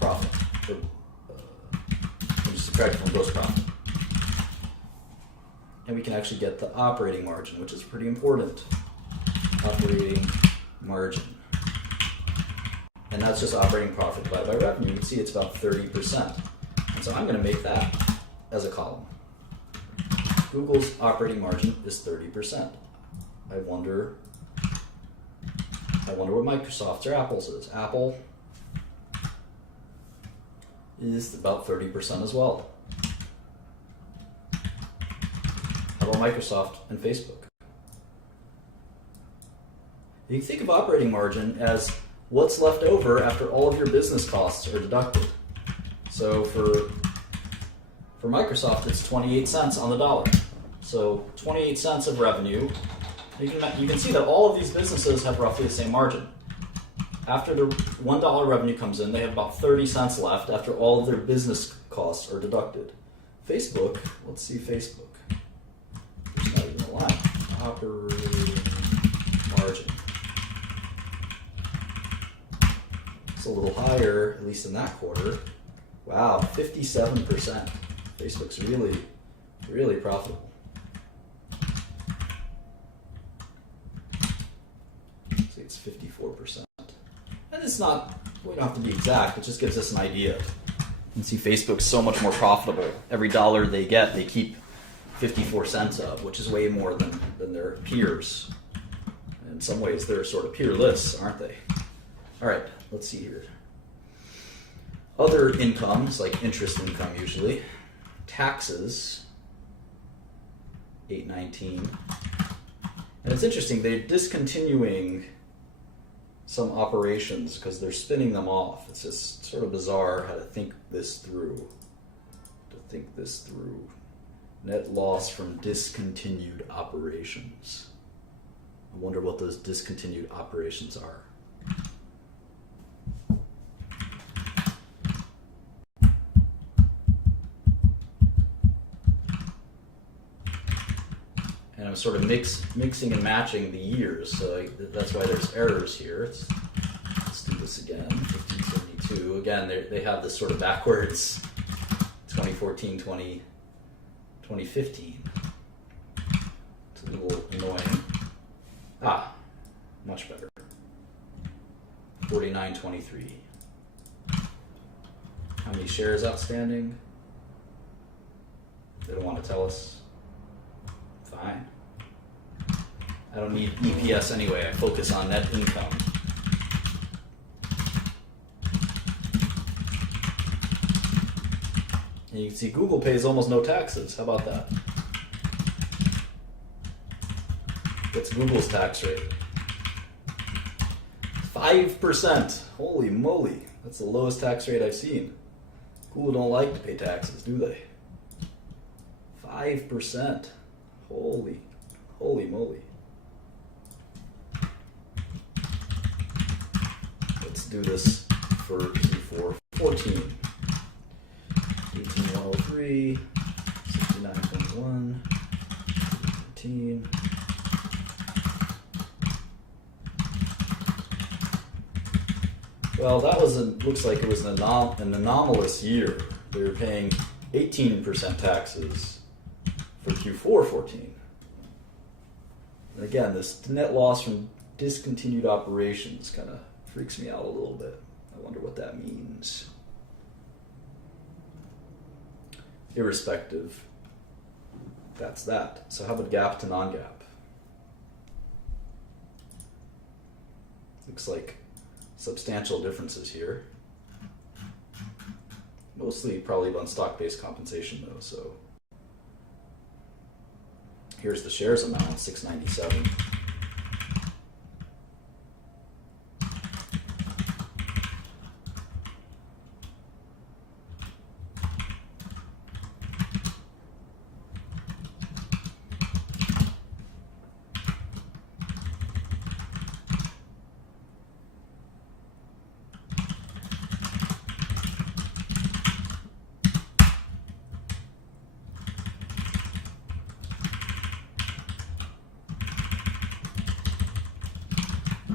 profit. When you subtract it from gross profit. and we can actually get the operating margin, which is pretty important. Operating margin. And that's just operating profit divided by revenue. You can see it's about 30%. And so I'm going to make that as a column. Google's operating margin is 30%. I wonder what Microsoft's or Apple's is. Apple is about 30% as well. How about Microsoft and Facebook? You can think of operating margin as what's left over after all of your business costs are deducted. So for Microsoft, it's 28 cents on the dollar. So 28 cents of revenue. You can see that all of these businesses have roughly the same margin. After the $1 revenue comes in, they have about 30 cents left after all of their business costs are deducted. Facebook, let's see Facebook. There's not even a line. Operating margin. It's a little higher, at least in that quarter. Wow, 57%. Facebook's really, really profitable. See, it's 54%. And it's not, we don't have to be exact, it just gives us an idea. You can see Facebook's so much more profitable. Every dollar they get, they keep 54 cents of, which is way more than their peers. In some ways, they're sort of peerless, aren't they? All right, let's see here. Other incomes, like interest income usually. Taxes, 819. And it's interesting, they're discontinuing some operations because they're spinning them off. It's just sort of bizarre how to think this through. Net loss from discontinued operations. I wonder what those discontinued operations are. And I'm sort of mixing and matching the years, so that's why there's errors here. Let's do this again. 1572. Again, they have this sort of backwards 2014, 2015. It's a little annoying. Much better. 49.23. How many shares outstanding? They don't want to tell us. Fine. I don't need EPS anyway. I focus on net income. And you can see Google pays almost no taxes. How about that? What's Google's tax rate? 5%. Holy moly. That's the lowest tax rate I've seen. Google don't like to pay taxes, do they? 5%. Holy moly. Let's do this for Q4 14. 18103, 69.1, 13. Well, that was looks like it was an anomalous year. They were paying 18% taxes for Q4 14. And again, this net loss from discontinued operations kind of freaks me out a little bit. I wonder what that means. Irrespective, that's that. So how about GAAP to non-GAAP? Looks like substantial differences here. Mostly probably on stock-based compensation though, so. Here's the shares amount, 697.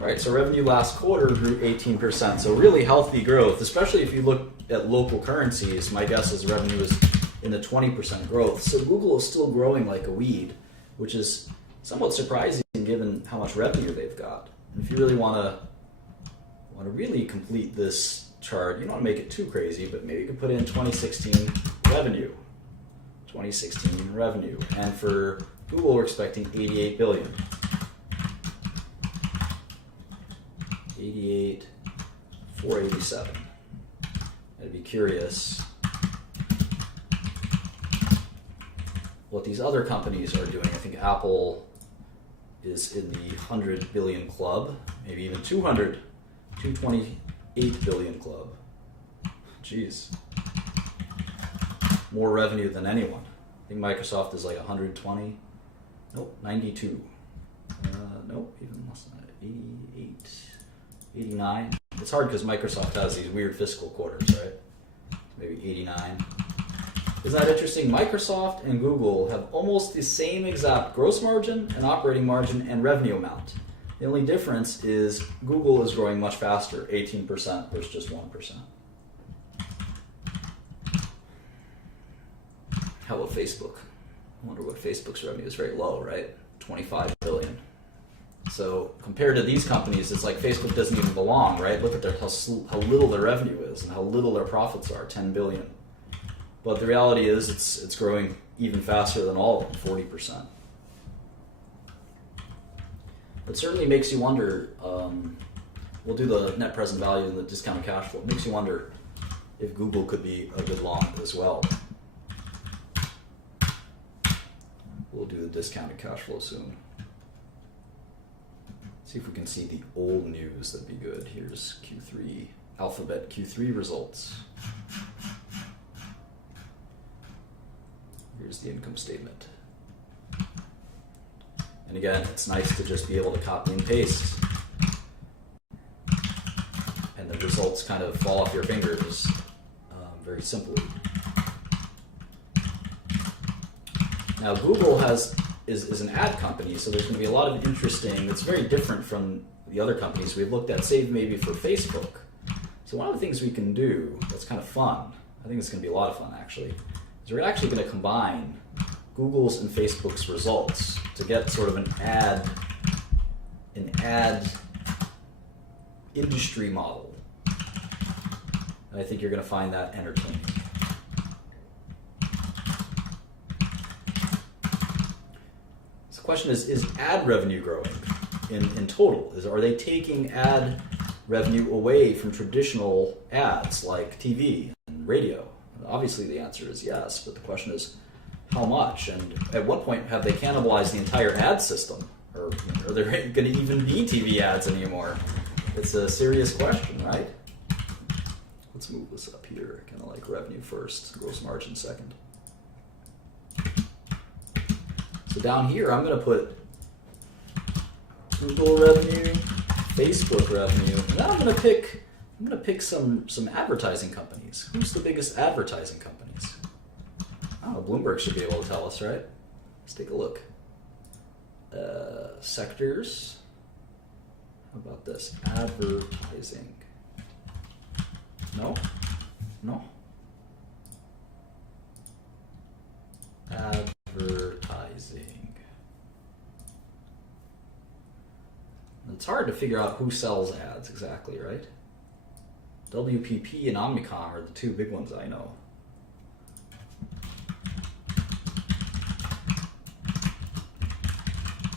All right, so revenue last quarter grew 18%, so really healthy growth, especially if you look at local currencies. My guess is revenue is in the 20% growth. So Google is still growing like a weed, which is somewhat surprising given how much revenue they've got. And if you really want to really complete this chart, you don't want to make it too crazy, but maybe you could put in 2016 revenue. 2016 revenue. And for Google, we're expecting 88 billion. 88,487. I'd be curious what these other companies are doing. I think Apple is in the 100 billion club, maybe even 228 billion club. Jeez. More revenue than anyone. I think Microsoft is like 120. Nope, 92. Nope, even less than that. 88, 89. It's hard because Microsoft has these weird fiscal quarters, right? Maybe 89. Isn't that interesting? Microsoft and Google have almost the same exact gross margin and operating margin and revenue amount. The only difference is Google is growing much faster, 18% versus just 1%. How about Facebook? I wonder what Facebook's revenue is. Very low, right? 25 billion. So compared to these companies, it's like Facebook doesn't even belong, right? Look at how little their revenue is and how little their profits are, 10 billion. But the reality is it's growing even faster than all of them, 40%. It certainly makes you wonder, we'll do the net present value and the discounted cash flow. It makes you wonder if Google could be a good long as well. We'll do the discounted cash flow soon. See if we can see the old news. That'd be good. Here's Q3, Alphabet Q3 results. Here's the income statement. And again, it's nice to just be able to copy and paste. And the results kind of fall off your fingers very simply. Now Google is an ad company, so there's going to be a lot of interesting, it's very different from the other companies we've looked at, save maybe for Facebook. So one of the things we can do that's kind of fun, I think it's going to be a lot of fun actually, is we're actually going to combine Google's and Facebook's results to get sort of an ad industry model. And I think you're going to find that entertaining. So the question is ad revenue growing in total? Are they taking ad revenue away from traditional ads like TV and radio? Obviously the answer is yes, but the question is how much, and at what point have they cannibalized the entire ad system? Or are there going to even be TV ads anymore? It's a serious question, right? Let's move this up here, kind of like revenue first, gross margin second. So down here I'm going to put Google revenue, Facebook revenue, and then I'm going to pick some advertising companies. Who's the biggest advertising companies? Oh, Bloomberg should be able to tell us, right? Let's take a look. Sectors. How about this? Advertising. No? No? Advertising. It's hard to figure out who sells ads exactly, right? WPP and Omnicom are the two big ones I know.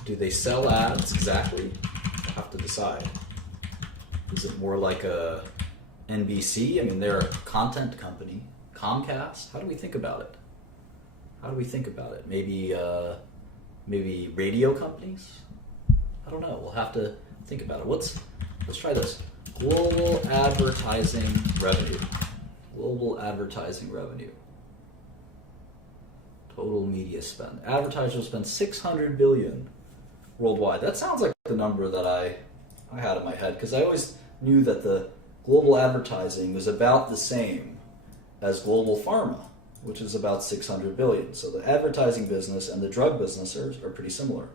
Do they sell ads exactly? I have to decide. Is it more like a NBC? I mean, they're a content company. Comcast? How do we think about it? How do we think about it? Maybe radio companies? I don't know. We'll have to think about it. Let's try this. Global advertising revenue. Global advertising revenue. Total media spend. Advertisers spend $600 billion worldwide. That sounds like the number that I had in my head, because I always knew that the global advertising was about the same as global pharma, which is about 600 billion. So the advertising business and the drug business are pretty similar.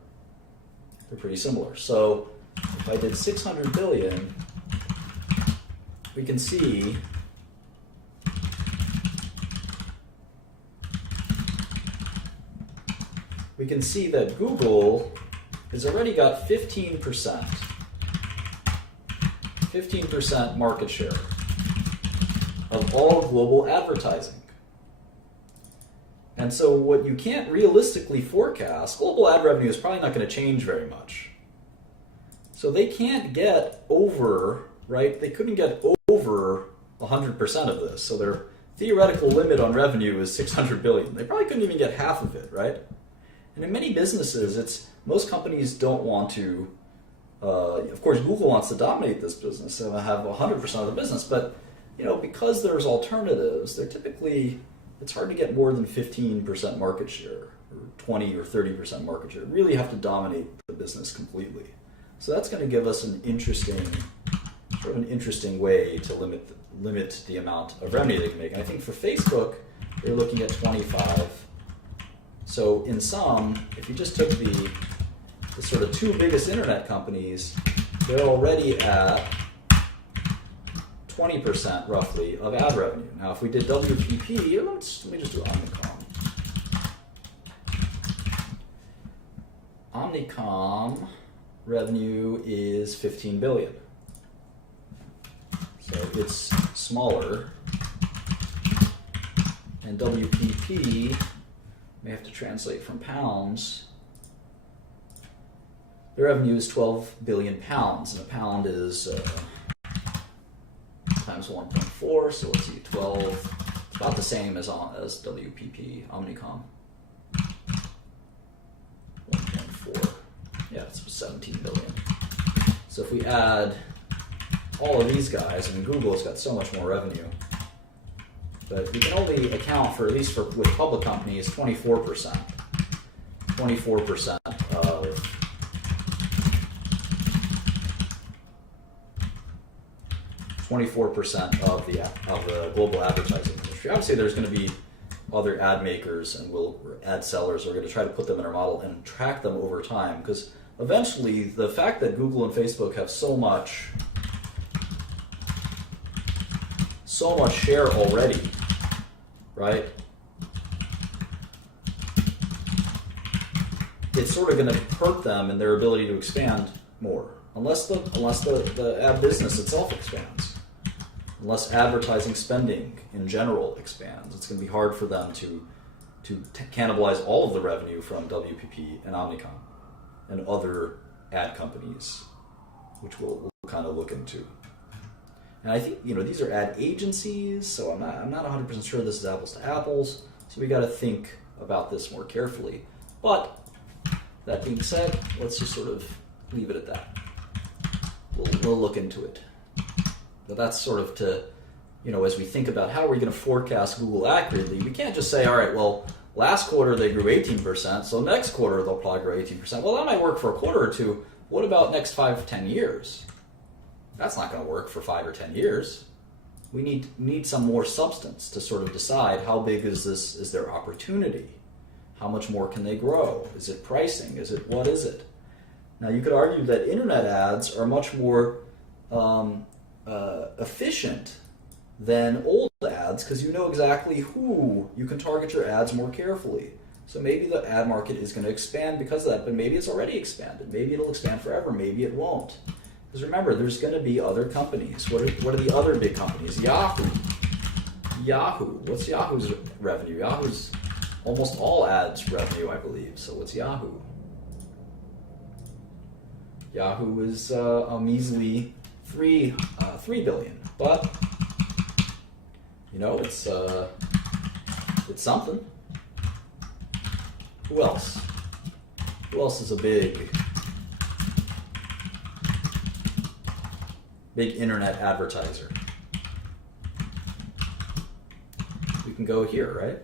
They're pretty similar. So if I did 600 billion, we can see we can see that Google has already got 15% market share of all global advertising. And so what you can't realistically forecast, global ad revenue is probably not going to change very much. So they can't get over, right? They couldn't get over 100% of this. So their theoretical limit on revenue is 600 billion. They probably couldn't even get half of it, right? And in many businesses, most companies don't want to, of course, Google wants to dominate this business and have 100% of the business, but because there's alternatives, they're typically, it's hard to get more than 15% market share, or 20 or 30% market share. You really have to dominate the business completely. So that's going to give us an interesting way to limit the amount of revenue they can make. And I think for Facebook, they're looking at 25. So in sum, if you just took the sort of two biggest internet companies, they're already at 20% roughly of ad revenue. Now, if we did WPP, let me just do Omnicom. Omnicom revenue is 15 billion. So it's smaller. And WPP, may have to translate from pounds. Their revenue is 12 billion pounds, and a pound is times 1.4, so let's see, 12, it's about the same as WPP, Omnicom. 1.4, yeah, it's 17 billion. So if we add all of these guys, I mean, Google's got so much more revenue, but we can only account for, at least with public companies, 24%. 24% of 24% of the global advertising industry. Obviously, there's going to be other ad makers and ad sellers. We're going to try to put them in our model and track them over time, because eventually, the fact that Google and Facebook have so much share already, right? It's sort of going to hurt them in their ability to expand more, unless the ad business itself expands. Unless advertising spending in general expands, it's going to be hard for them to cannibalize all of the revenue from WPP and Omnicom and other ad companies, which we'll kind of look into. And I think these are ad agencies, so I'm not 100% sure this is apples to apples. So we got to think about this more carefully. But that being said, let's just sort of leave it at that. We'll look into it. But that's sort of to, as we think about how are we going to forecast Google accurately, we can't just say, all right, well, last quarter they grew 18%, so next quarter they'll probably grow 18%. Well, that might work for a quarter or two. What about next 5 to 10 years? That's not going to work for 5 or 10 years. We need some more substance to sort of decide how big is their opportunity? How much more can they grow? Is it pricing? What is it? Now, you could argue that internet ads are much more efficient than old ads, because you know exactly who you can target your ads more carefully. So maybe the ad market is going to expand because of that, but maybe it's already expanded. Maybe it'll expand forever. Maybe it won't. Because remember, there's going to be other companies. What are the other big companies? Yahoo. What's Yahoo's revenue? Yahoo's almost all ads revenue, I believe. So what's Yahoo? Yahoo is a measly 3 billion, but it's something. Who else? Who else is a big internet advertiser? We can go here, right?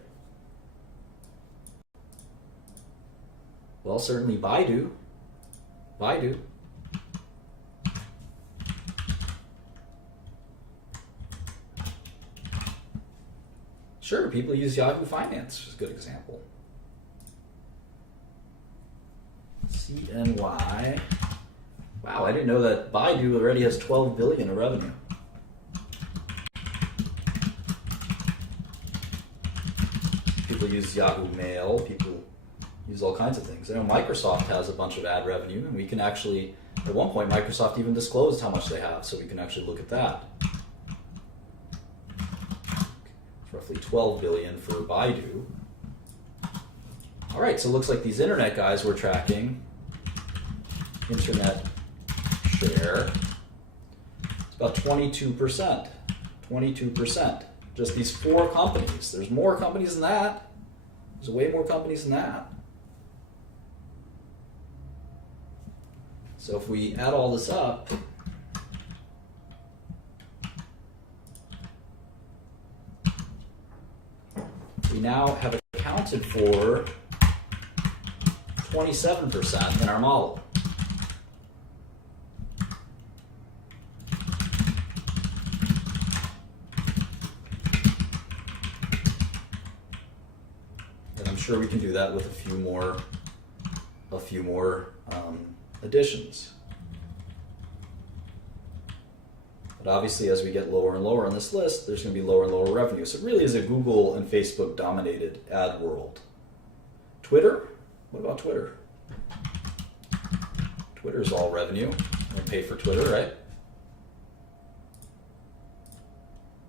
Well, certainly Baidu. Sure, people use Yahoo Finance, is a good example. CNY. Wow, I didn't know that Baidu already has 12 billion in revenue. People use Yahoo Mail. People use all kinds of things. I know Microsoft has a bunch of ad revenue, and we can actually, at one point, Microsoft even disclosed how much they have, so we can actually look at that. It's roughly 12 billion for Baidu. All right, so it looks like these internet guys we're tracking, internet share, it's about 22%. 22%. Just these 4 companies. There's more companies than that. There's way more companies than that. So if we add all this up, we now have accounted for 27% in our model. And I'm sure we can do that with a few more additions. But obviously, as we get lower and lower on this list, there's going to be lower and lower revenue. So it really is a Google and Facebook dominated ad world. Twitter? What about Twitter? Twitter's all revenue. We pay for Twitter, right?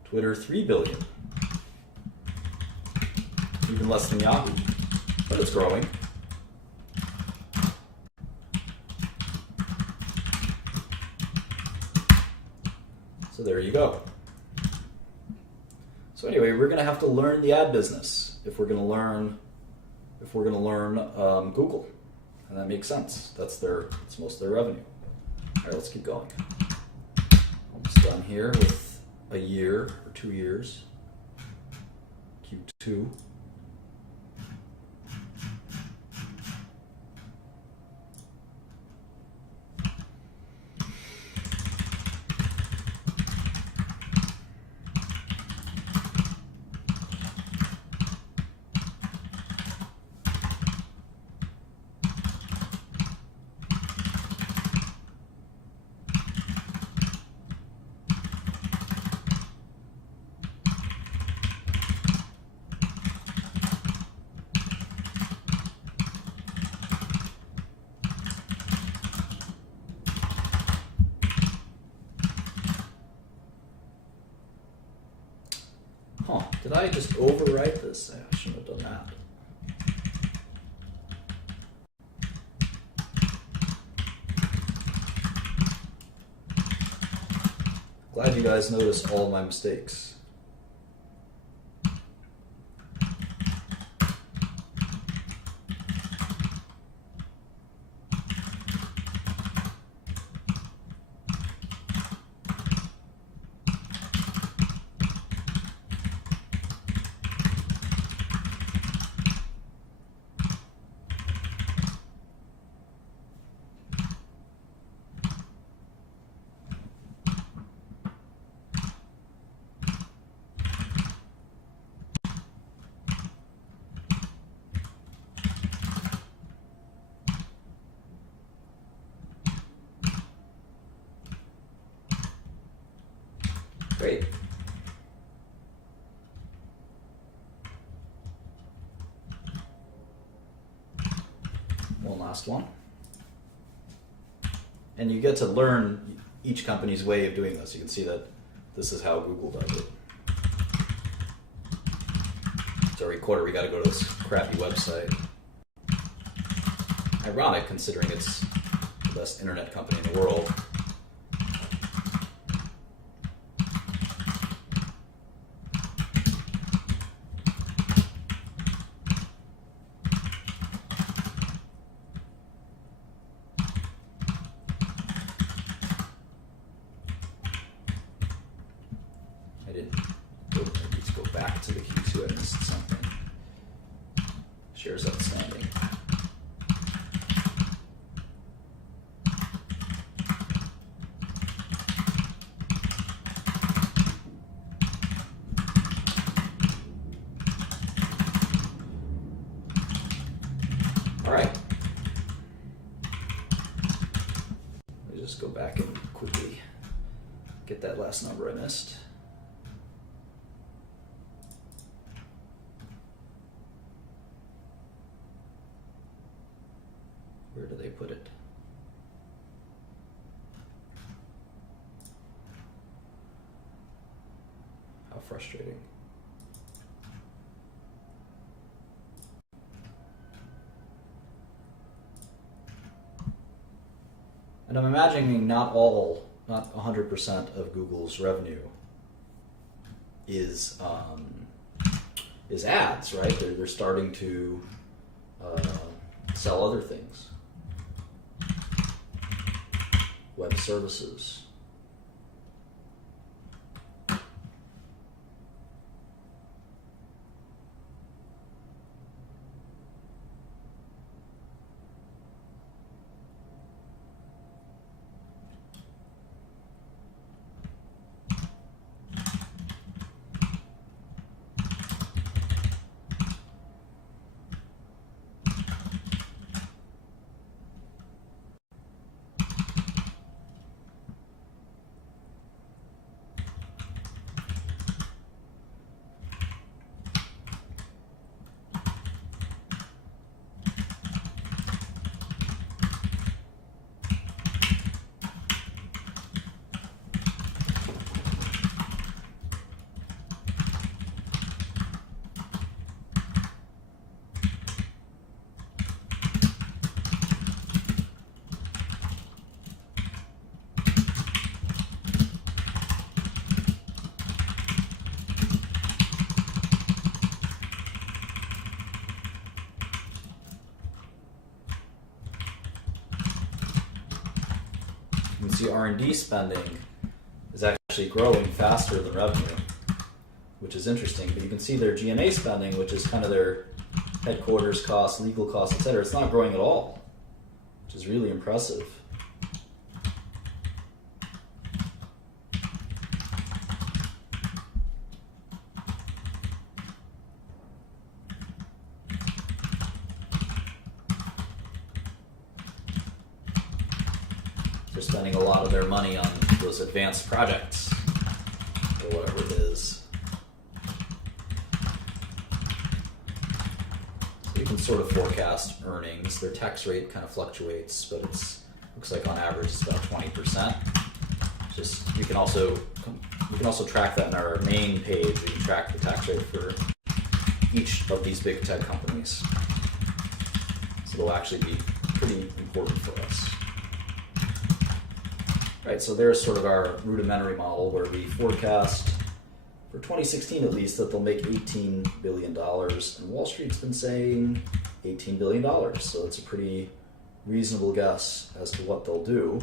Twitter, 3 billion. Even less than Yahoo, but it's growing. So there you go. So anyway, we're going to have to learn the ad business if we're going to learn Google, and that makes sense. That's most of their revenue. All right, let's keep going. Almost done here with a year or 2 years. Q2. Huh, did I just overwrite this? I shouldn't have done that. Glad you guys noticed all my mistakes. Great. One last one. And you get to learn each company's way of doing this. You can see that this is how Google does it. So every quarter we got to go to this crappy website. Ironic considering it's the best internet company in the world. Back to the Q2, I missed something. Shares outstanding. All right. Let me just go back and quickly get that last number I missed. put it? How frustrating. And I'm imagining not 100% of Google's revenue is ads, right? They're starting to sell other things, web services. You can see R&D spending is actually growing faster than revenue, which is interesting. But you can see their G&A spending, which is kind of their headquarters costs, legal costs, etc. It's not growing at all, which is really impressive. They're spending a lot of their money on those advanced projects, or whatever it is. So you can sort of forecast earnings. Their tax rate kind of fluctuates, but looks like on average it's about 20%. Just you can also track that in our main page. You can track the tax rate for each of these big tech companies. So it'll actually be pretty important for us. Right, so there's sort of our rudimentary model where we forecast, for 2016 at least, that they'll make $18 billion. And Wall Street's been saying $18 billion, so it's a pretty reasonable guess as to what they'll do.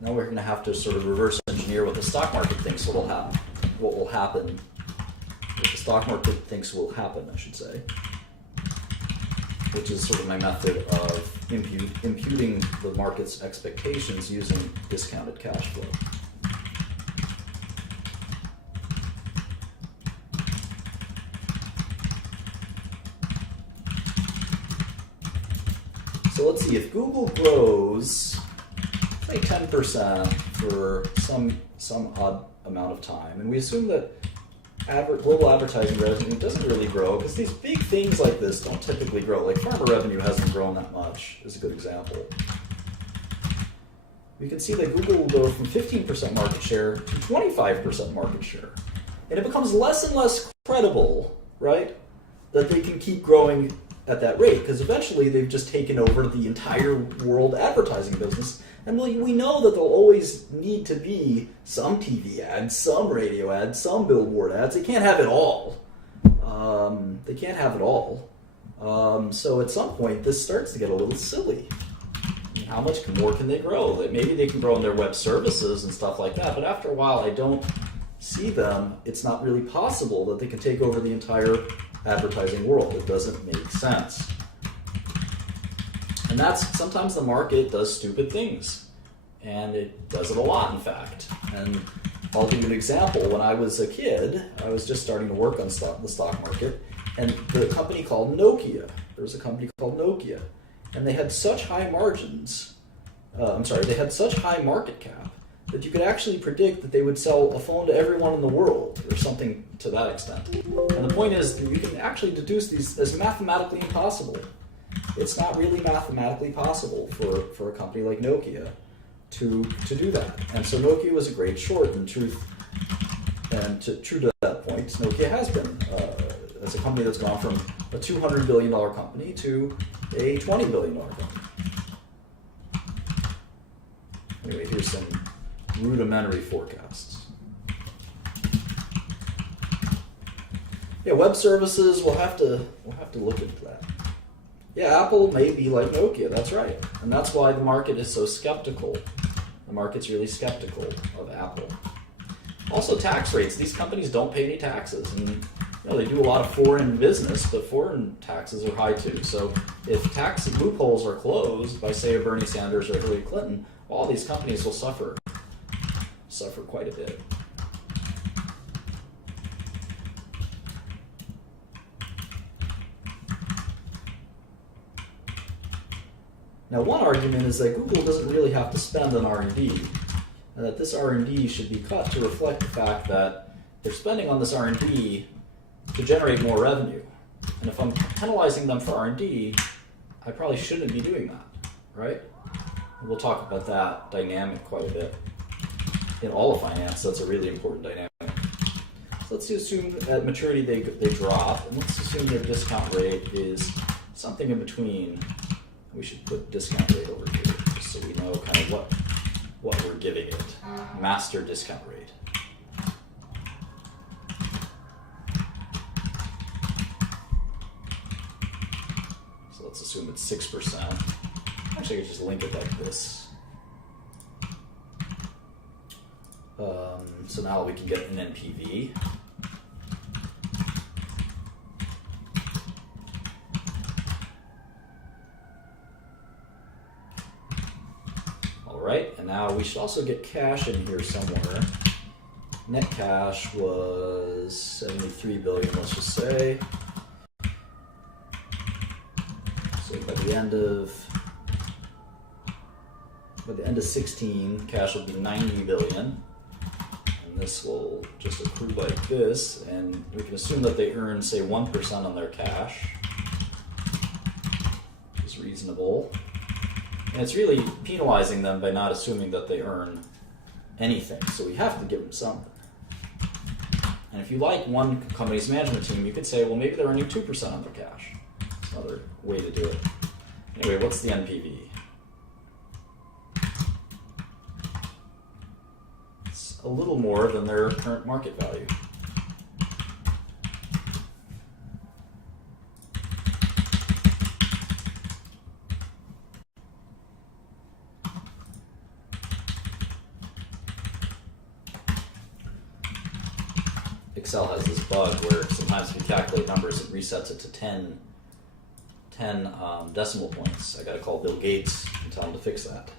Now we're going to have to sort of reverse engineer what the stock market thinks will happen. What the stock market thinks will happen, I should say. Which is sort of my method of imputing the market's expectations using discounted cash flow. So let's see, if Google grows, say 10% for some odd amount of time, and we assume that global advertising revenue doesn't really grow because these big things like this don't typically grow. Like pharma revenue hasn't grown that much, is a good example. We can see that Google will go from 15% market share to 25% market share. And it becomes less and less credible, right, that they can keep growing at that rate because eventually they've just taken over the entire world advertising business. And we know that there'll always need to be some TV ads, some radio ads, some billboard ads. They can't have it all. So at some point, this starts to get a little silly. How much more can they grow? Maybe they can grow in their web services and stuff like that, but after a while, I don't see them. It's not really possible that they can take over the entire advertising world. It doesn't make sense. And sometimes the market does stupid things. And it does it a lot, in fact. And I'll give you an example. When I was a kid, I was just starting to work on the stock market. And the company called Nokia, there was a company called Nokia. And they had such high margins, they had such high market cap that you could actually predict that they would sell a phone to everyone in the world, or something to that extent. And the point is, you can actually deduce these as mathematically impossible. it's not really mathematically possible for a company like Nokia to do that. And so Nokia was a great short in truth. And true to that point, Nokia has been as a company that's gone from a $200 billion company to a $20 billion company. Anyway, here's some rudimentary forecasts. Yeah, web services, we'll have to look into that. Yeah, Apple may be like Nokia, that's right. And that's why the market is so skeptical. The market's really skeptical of Apple. Also, tax rates. These companies don't pay any taxes, and they do a lot of foreign business, but foreign taxes are high too. So if tax loopholes are closed by, say, a Bernie Sanders or Hillary Clinton, all these companies will suffer quite a bit. Now, one argument is that Google doesn't really have to spend on R&D, and that this R&D should be cut to reflect the fact that they're spending on this R&D to generate more revenue. And if I'm penalizing them for R&D, I probably shouldn't be doing that, right? And we'll talk about that dynamic quite a bit. In all of finance, that's a really important dynamic. So let's assume at maturity they drop, and let's assume their discount rate is something in between. We should put discount rate over here, just so we know kind of what we're giving it. Master discount rate. So let's assume it's 6%. Actually, I could just link it like this. So now we can get an NPV. Right, and now we should also get cash in here somewhere. Net cash was 73 billion, let's just say. So by the end of 16, cash will be 90 billion. And this will just accrue like this, and we can assume that they earn, say, 1% on their cash, which is reasonable. And it's really penalizing them by not assuming that they earn anything. So we have to give them something. And if you like one company's management team, you could say, well, maybe they're earning 2% on their cash. That's another way to do it. Anyway, what's the NPV? It's a little more than their current market value. Excel has this bug where sometimes if you calculate numbers, it resets it to 10 decimal points. I got to call Bill Gates and tell him to fix that.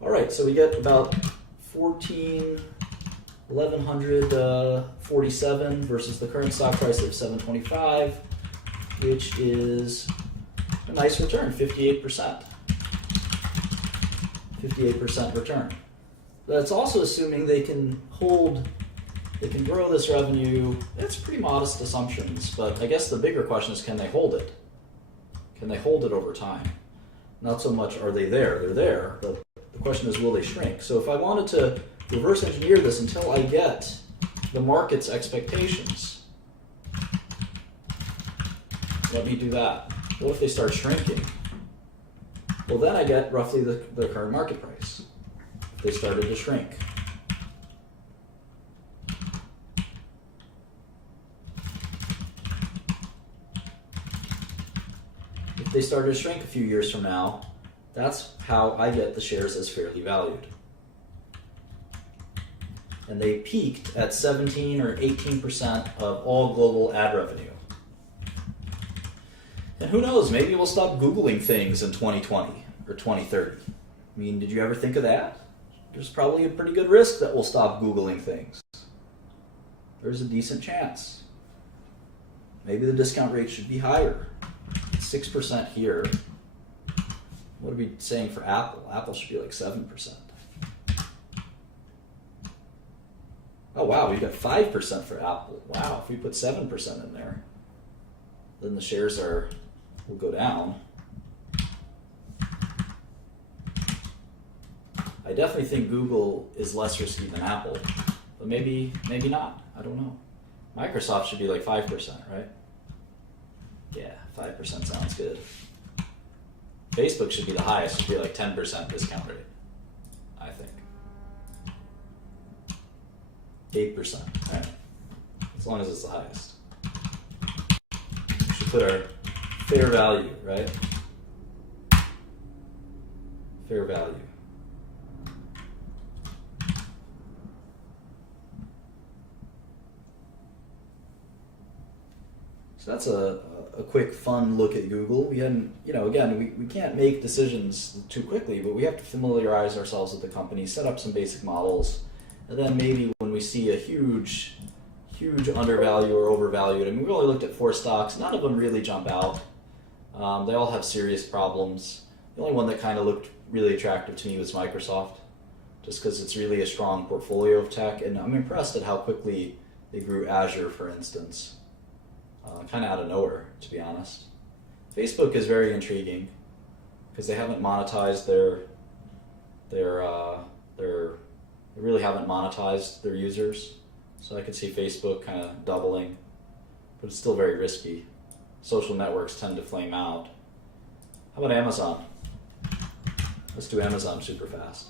All right, so we get about 1,147 versus the current stock price of 725, which is a nice return, 58%. 58% return. That's also assuming they can grow this revenue. It's pretty modest assumptions, but I guess the bigger question is, can they hold it? Can they hold it over time? Not so much are they there, they're there, but the question is, will they shrink? So if I wanted to reverse engineer this until I get the market's expectations, let me do that. What if they start shrinking? Well, then I get roughly the current market price. They started to shrink. If they started to shrink a few years from now, that's how I get the shares as fairly valued. And they peaked at 17 or 18% of all global ad revenue. And who knows, maybe we'll stop Googling things in 2020 or 2030. I mean, did you ever think of that? There's probably a pretty good risk that we'll stop Googling things. There's a decent chance. Maybe the discount rate should be higher. 6% here. What are we saying for Apple? Apple should be like 7%. Oh wow, we got 5% for Apple. Wow, if we put 7% in there, then the shares will go down. I definitely think Google is less risky than Apple, but maybe not. I don't know. Microsoft should be like 5%, right? Yeah, 5% sounds good. Facebook should be the highest. It should be like 10% discount rate, I think. 8%, right? As long as it's the highest. We should put our fair value, right? Fair value. So that's a quick, fun look at Google. We hadn't, again, we can't make decisions too quickly, but we have to familiarize ourselves with the company, set up some basic models, and then maybe when we see a huge undervalue or overvalued, I mean, we only looked at 4 stocks. None of them really jump out. They all have serious problems. The only one that kind of looked really attractive to me was Microsoft, just because it's really a strong portfolio of tech, and I'm impressed at how quickly they grew Azure, for instance. Kind of out of nowhere, to be honest. Facebook is very intriguing because they haven't monetized they really haven't monetized their users. So I could see Facebook kind of doubling, but it's still very risky. Social networks tend to flame out. How about Amazon? Let's do Amazon super fast.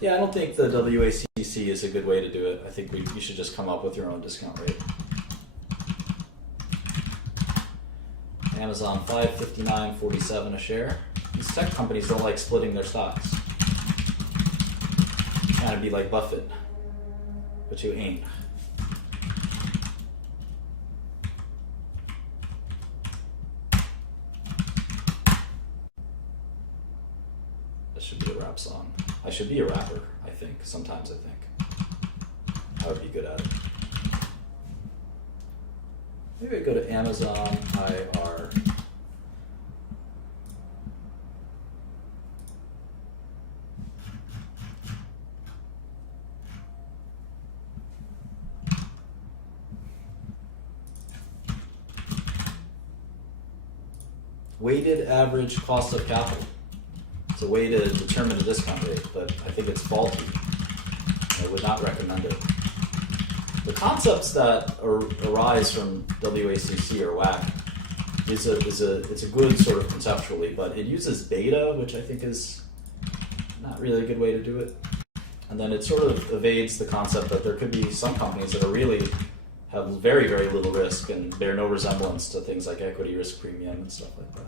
Yeah, I don't think the WACC is a good way to do it. I think you should just come up with your own discount rate. Amazon, $559.47 a share. These tech companies don't like splitting their stocks. You're trying to be like Buffett, but you ain't. This should be a rap song. I should be a rapper, I think. Sometimes I think. I would be good at it. Maybe I go to Amazon IR. Weighted average cost of capital. It's a way to determine a discount rate, but I think it's faulty. I would not recommend it. The concepts that arise from WACC or WACC it's a good sort of conceptually, but it uses beta, which I think is not really a good way to do it. And then it sort of evades the concept that there could be some companies that are really have very, very little risk and bear no resemblance to things like equity risk premium and stuff like that.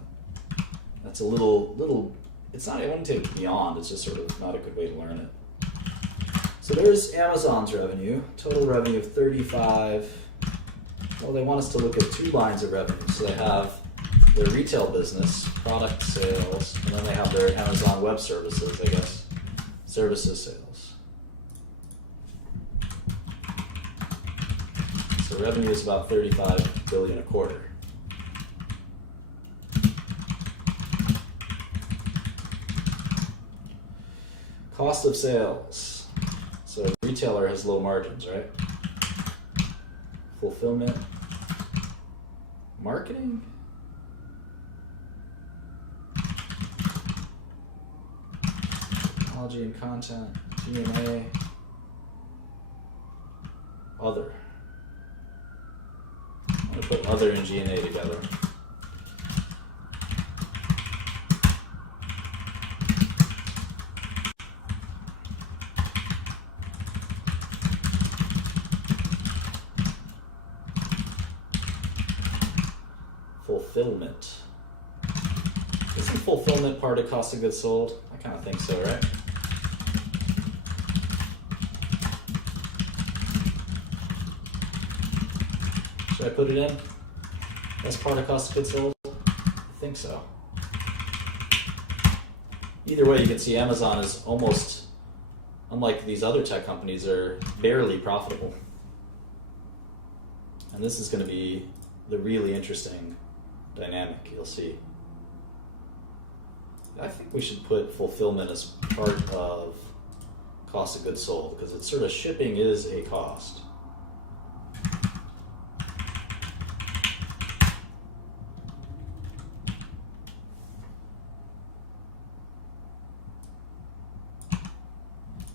That's a little. It's not, I wouldn't take beyond, it's just sort of not a good way to learn it. So there's Amazon's revenue, total revenue of 35. Well, they want us to look at 2 lines of revenue. So they have their retail business, product sales, and then they have their Amazon Web Services, I guess, services sales. So revenue is about $35 billion a quarter. Cost of sales. So a retailer has low margins, right? Fulfillment. Marketing. Technology and content. G&A. Other. I'm going to put other and G&A together. Fulfillment. Isn't fulfillment part of cost of goods sold? I kind of think so, right? Should I put it in? That's part of cost of goods sold? I think so. Either way, you can see Amazon is almost, unlike these other tech companies, are barely profitable. And this is going to be the really interesting dynamic you'll see. I think we should put fulfillment as part of cost of goods sold because it's sort of shipping is a cost.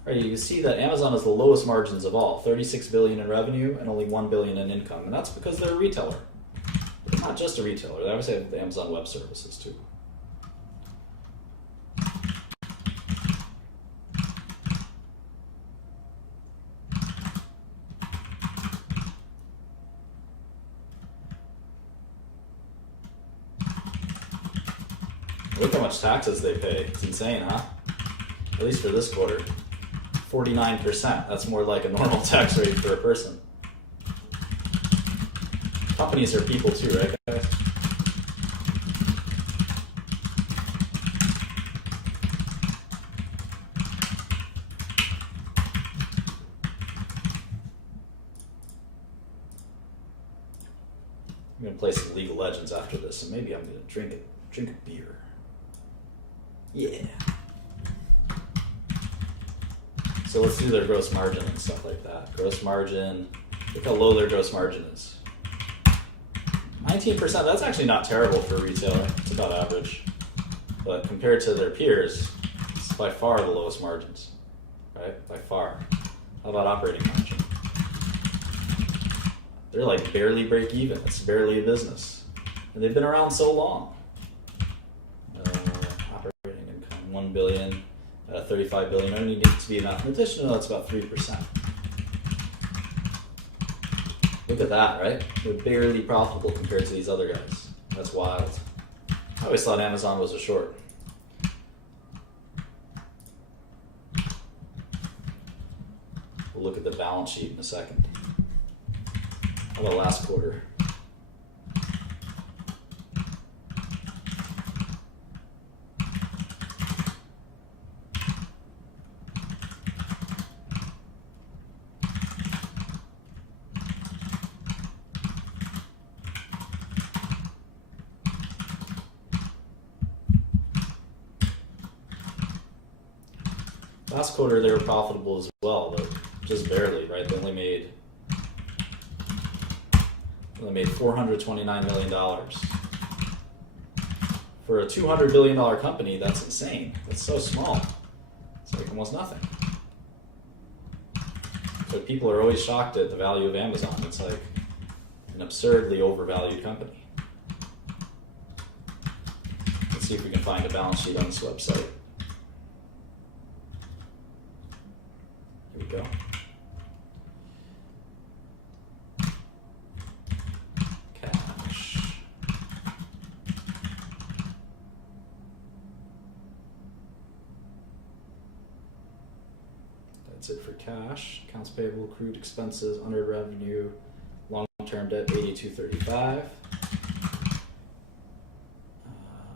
Right, you can see that Amazon has the lowest margins of all, 36 billion in revenue and only 1 billion in income, and that's because they're a retailer. They're not just a retailer; they obviously have the Amazon Web Services too. Look how much taxes they pay. It's insane, huh? At least for this quarter. 49%. That's more like a normal tax rate for a person. Companies are people too, right, guys? I'm gonna play some League of Legends after this, and maybe I'm gonna drink a beer. Yeah. So let's do their gross margin and stuff like that. Gross margin, look how low their gross margin is. 19%, that's actually not terrible for a retailer. It's about average. But compared to their peers, it's by far the lowest margins, right? By far. How about operating margin? They're like barely break even. It's barely a business. And they've been around so long. Operating income, 1 billion. 35 billion. I don't need to be a mathematician. No, that's about 3%. Look at that, right? They're barely profitable compared to these other guys. That's wild. I always thought Amazon was a short. We'll look at the balance sheet in a second. How about last quarter? Last quarter they were profitable as well, but just barely, right? They only made $429 million. For a $200 billion company, that's insane. That's so small. It's like almost nothing. So people are always shocked at the value of Amazon. It's like an absurdly overvalued company. Let's see if we can find a balance sheet on this website. Here we go. Cash. That's it for cash. Accounts payable, accrued expenses, unearned revenue, long-term debt 8235.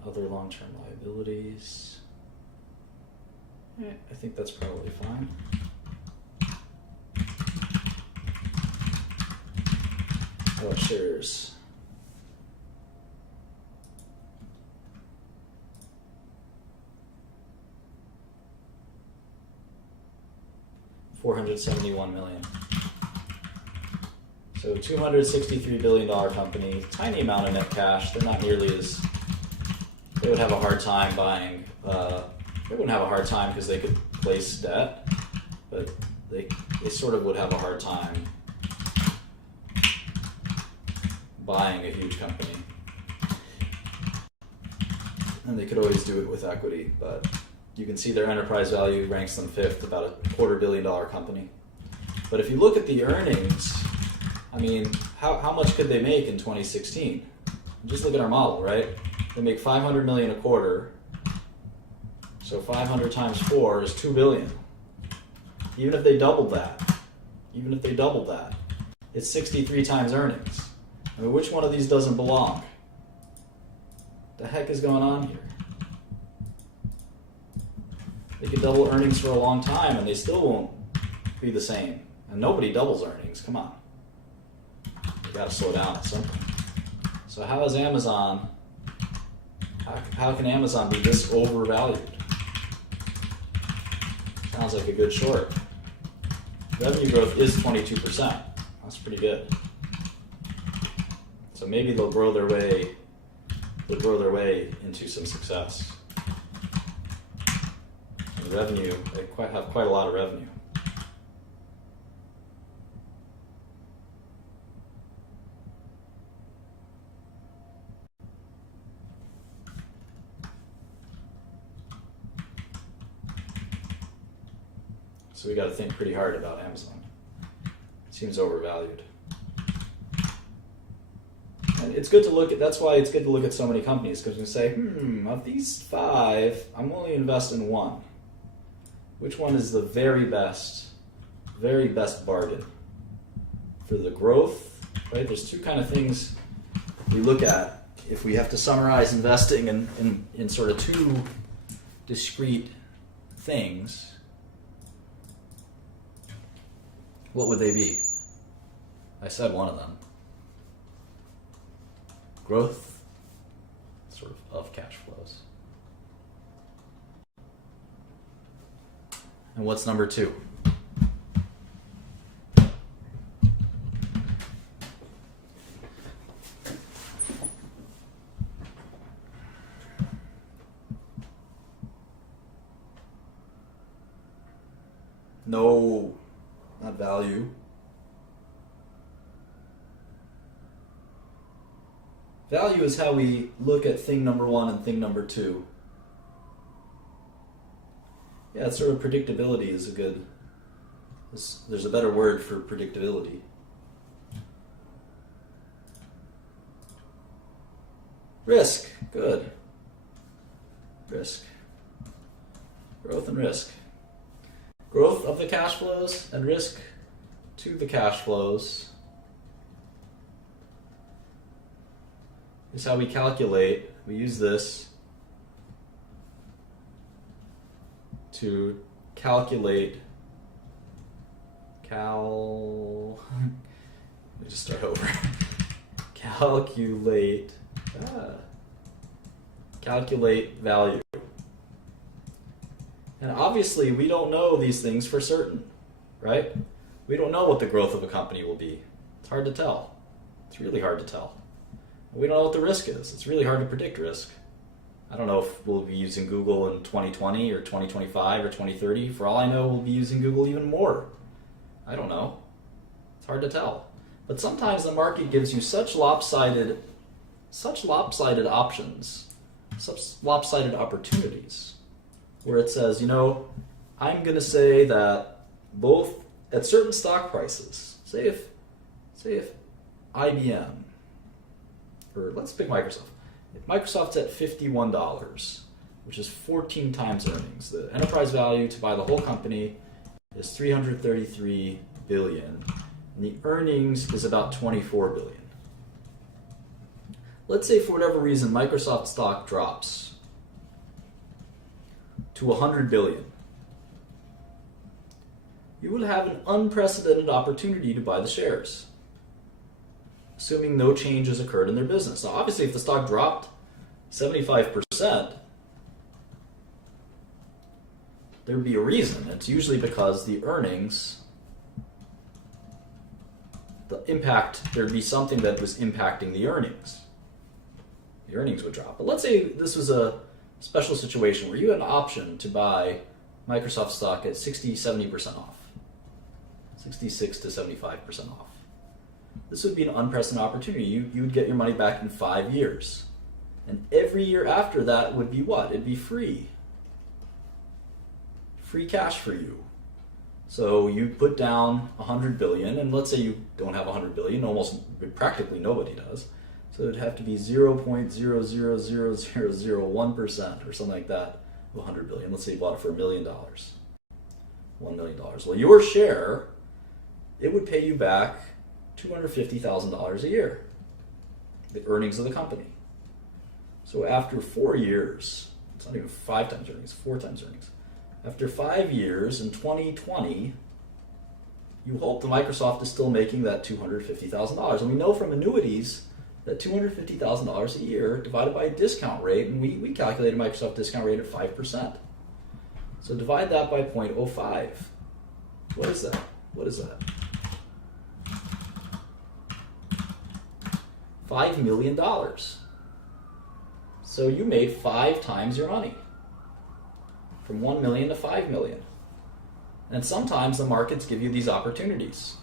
Other long-term liabilities. I think that's probably fine. How about shares? $471 million. So $263 billion company, tiny amount of net cash. They're not nearly as, they would have a hard time buying, they wouldn't have a hard time because they could place debt, but they sort of would have a hard time buying a huge company. And they could always do it with equity, but you can see their enterprise value ranks them fifth, about a $250 million company. But if you look at the earnings, I mean, how much could they make in 2016? Just look at our model, right? They make 500 million a quarter. So 500 times 4 is 2 billion. Even if they doubled that, it's 63 times earnings. I mean, which one of these doesn't belong? The heck is going on here? They could double earnings for a long time and they still won't be the same. And nobody doubles earnings, come on. You gotta slow down at some point. So how is Amazon, how can Amazon be this overvalued? Sounds like a good short. Revenue growth is 22%. That's pretty good. So maybe they'll grow their way into some success. I revenue, they have quite a lot of revenue. So we got to think pretty hard about Amazon. It seems overvalued. And it's good to look at, that's why it's good to look at so many companies, because we say, of these 5, I'm only investing in 1. Which one is the very best bargain? For the growth, right? There's 2 kind of things we look at if we have to summarize investing in sort of 2 discrete things. What would they be? I said one of them. Growth, sort of cash flows. And what's number 2? No, not value. Value is how we look at thing number 1 and thing number 2. Yeah, it's sort of predictability is a good, there's a better word for predictability. Risk, good. Risk. Growth and risk. Growth of the cash flows and risk to the cash flows is how we calculate. We use this to calculate let me just start over. Calculate value. And obviously we don't know these things for certain, right? We don't know what the growth of a company will be. It's hard to tell. It's really hard to tell. We don't know what the risk is. It's really hard to predict risk. I don't know if we'll be using Google in 2020 or 2025 or 2030. For all I know, we'll be using Google even more. I don't know. It's hard to tell. But sometimes the market gives you such lopsided options, such lopsided opportunities, where it says, I'm going to say that both at certain stock prices, say if IBM, or let's pick Microsoft. If Microsoft's at $51, which is 14 times earnings, the enterprise value to buy the whole company is $333 billion, and the earnings is about $24 billion. Let's say for whatever reason Microsoft stock drops to $100 billion. You would have an unprecedented opportunity to buy the shares, assuming no change has occurred in their business. Now, obviously, if the stock dropped 75%, there'd be a reason. It's usually because the earnings, there'd be something that was impacting the earnings. The earnings would drop. But let's say this was a special situation where you had an option to buy Microsoft stock at 60-70% off, 66 to 75% off. This would be an unprecedented opportunity. You would get your money back in 5 years. And every year after that would be what? It'd be free. Free cash for you. So you put down $100 billion, and let's say you don't have $100 billion, practically nobody does. So it'd have to be 0.000001% or something like that of $100 billion. Let's say you bought it for $1 million. $1 million. Well, your share, it would pay you back $250,000 a year, the earnings of the company. So after 4 years, it's not even 5 times earnings, 4 times earnings. After 5 years in 2020, you hope that Microsoft is still making that $250,000. And we know from annuities that $250,000 a year divided by a discount rate, and we calculated Microsoft discount rate at 5%. So divide that by 0.05. What is that? $5 million. So you made 5 times your money. from 1 million to 5 million. And sometimes the markets give you these opportunities,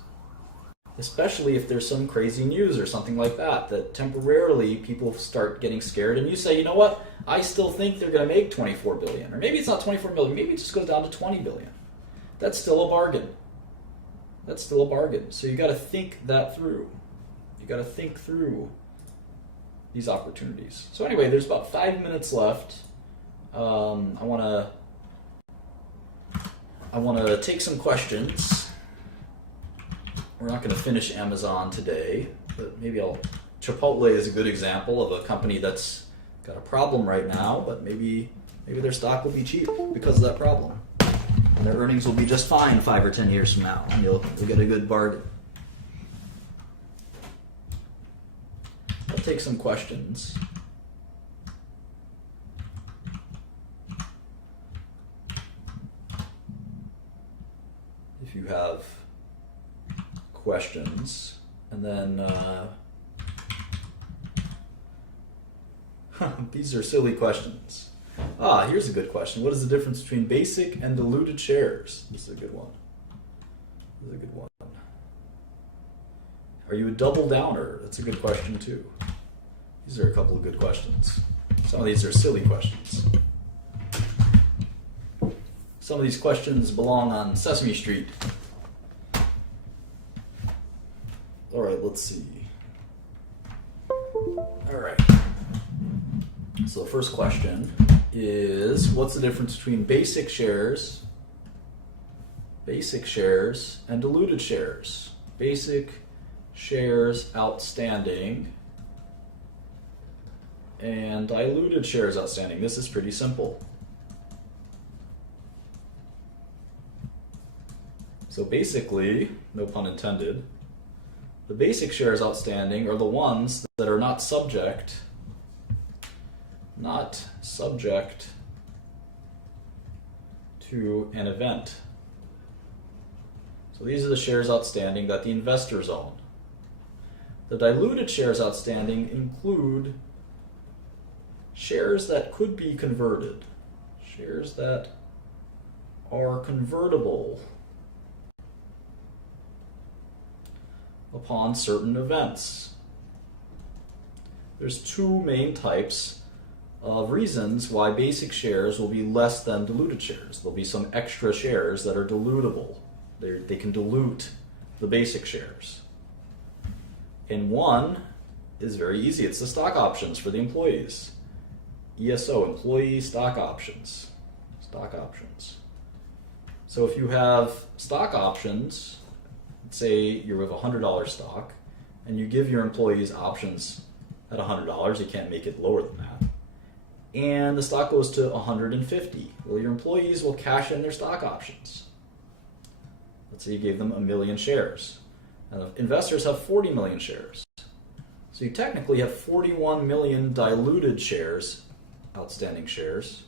especially if there's some crazy news or something like that, that temporarily people start getting scared and you say, you know what, I still think they're going to make 24 billion. Or maybe it's not 24 million, maybe it just goes down to 20 billion. That's still a bargain. That's still a bargain. So you got to think that through. You got to think through these opportunities. So anyway, there's about 5 minutes left. I want to take some questions. We're not going to finish Amazon today, but maybe Chipotle is a good example of a company that's got a problem right now, but maybe their stock will be cheap because of that problem. And their earnings will be just fine 5 or 10 years from now, and you'll get a good bargain. I'll take some questions. If you have questions, and then these are silly questions. Here's a good question. What is the difference between basic and diluted shares? This is a good one. This is a good one. Are you a double downer? That's a good question too. These are a couple of good questions. Some of these are silly questions. Some of these questions belong on Sesame Street. All right, let's see. All right. So the first question is, what's the difference between basic shares and diluted shares? Basic shares outstanding and diluted shares outstanding. This is pretty simple. So basically, no pun intended, the basic shares outstanding are the ones that are not subject to an event. So these are the shares outstanding that the investors own. The diluted shares outstanding include shares that could be converted, shares that are convertible upon certain events. There's two main types of reasons why basic shares will be less than diluted shares. There'll be some extra shares that are dilutable. They can dilute the basic shares. And one is very easy. It's the stock options for the employees. ESO, employee stock options. Stock options. So if you have stock options, let's say you have $100 stock, and you give your employees options at $100, you can't make it lower than that. And the stock goes to $150. Well, your employees will cash in their stock options. Let's say you gave them 1 million shares. And the investors have 40 million shares. So you technically have 41 million diluted shares, outstanding shares,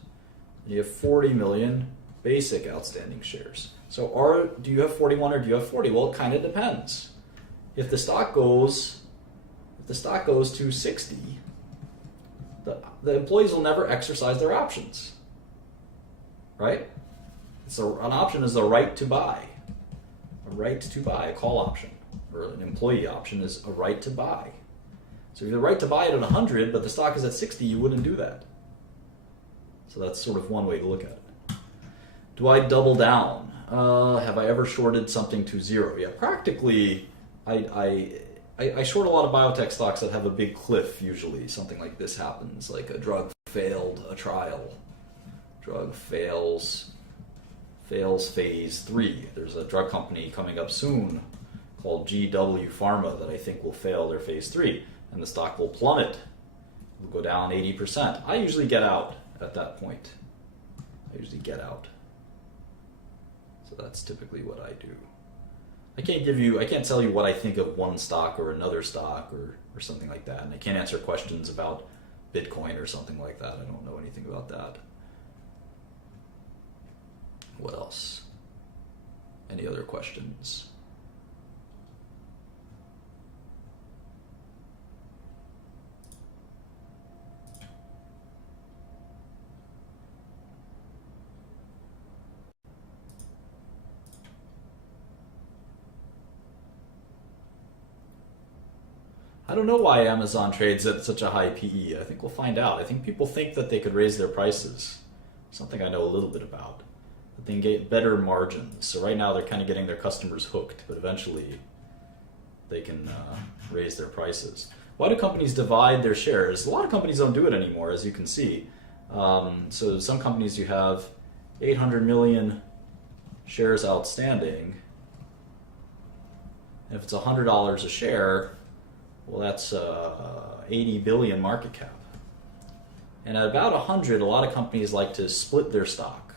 and you have 40 million basic outstanding shares. So do you have 41 or do you have 40? Well, it kind of depends. If the stock goes to 60, the employees will never exercise their options, right? An option is a right to buy. A right to buy, a call option, or an employee option is a right to buy. So if you have the right to buy it at 100, but the stock is at 60, you wouldn't do that. So that's sort of one way to look at it. Do I double down? Have I ever shorted something to zero? Yeah, practically, I short a lot of biotech stocks that have a big cliff usually. Something like this happens, like a drug failed a trial. Drug fails phase 3. There's a drug company coming up soon called GW Pharma that I think will fail their phase 3, and the stock will plummet. It will go down 80%. I usually get out at that point. So that's typically what I do. I can't tell you what I think of one stock or another stock or something like that, and I can't answer questions about Bitcoin or something like that. I don't know anything about that. What else? Any other questions? I don't know why Amazon trades at such a high PE. I think we'll find out. I think people think that they could raise their prices. Something I know a little bit about. That they can get better margins. So right now they're kind of getting their customers hooked, but eventually they can raise their prices. Why do companies divide their shares? A lot of companies don't do it anymore, as you can see. So some companies you have 800 million shares outstanding. And if it's $100 a share, well, that's 80 billion market cap. And at about 100, a lot of companies like to split their stock.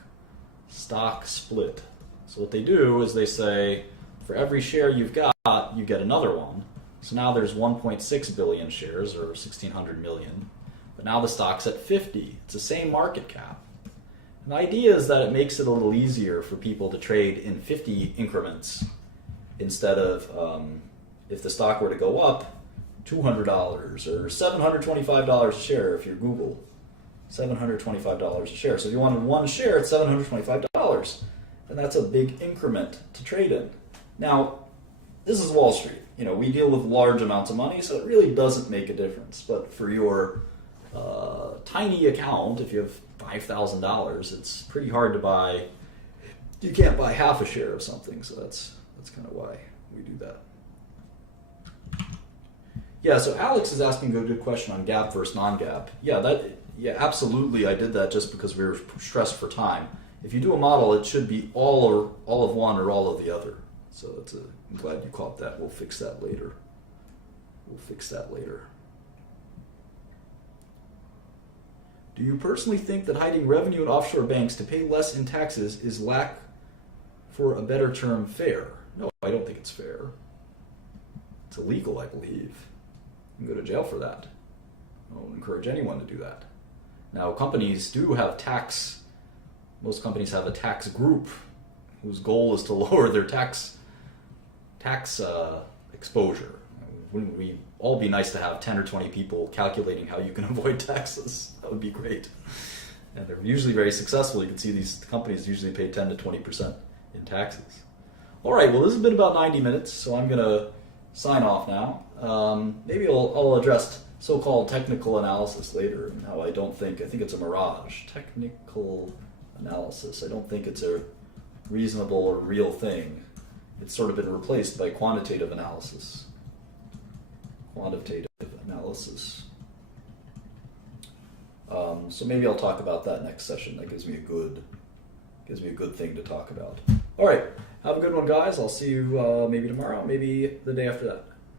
Stock split. So what they do is they say, for every share you've got, you get another one. So now there's 1.6 billion shares, or 1,600 million. But now the stock's at 50. It's the same market cap. And the idea is that it makes it a little easier for people to trade in 50 increments instead of, if the stock were to go up, $200 or $725 a share if you're Google. $725 a share. So if you wanted one share, it's $725. And that's a big increment to trade in. Now, this is Wall Street. You know, we deal with large amounts of money, so it really doesn't make a difference. But for your tiny account, if you have $5,000, it's pretty hard to buy. You can't buy half a share of something, so that's kind of why we do that. Yeah, so Alex is asking a good question on GAAP versus non-GAAP. Yeah, absolutely. I did that just because we were stressed for time. If you do a model, it should be all of one or all of the other. So I'm glad you caught that. We'll fix that later. Do you personally think that hiding revenue in offshore banks to pay less in taxes is, lack for a better term, fair? No, I don't think it's fair. It's illegal, I believe. You can go to jail for that. I don't encourage anyone to do that. Now, companies do have tax. Most companies have a tax group whose goal is to lower their tax exposure. Wouldn't we all be nice to have 10 or 20 people calculating how you can avoid taxes? That would be great. And they're usually very successful. You can see these companies usually pay 10 to 20% in taxes. All right, well, this has been about 90 minutes, so I'm going to sign off now. Maybe I'll address so-called technical analysis later, and how I think it's a mirage. Technical analysis. I don't think it's a reasonable or real thing. It's sort of been replaced by quantitative analysis. So maybe I'll talk about that next session. That gives me a good thing to talk about. All right, have a good one, guys. I'll see you maybe tomorrow, maybe the day after that.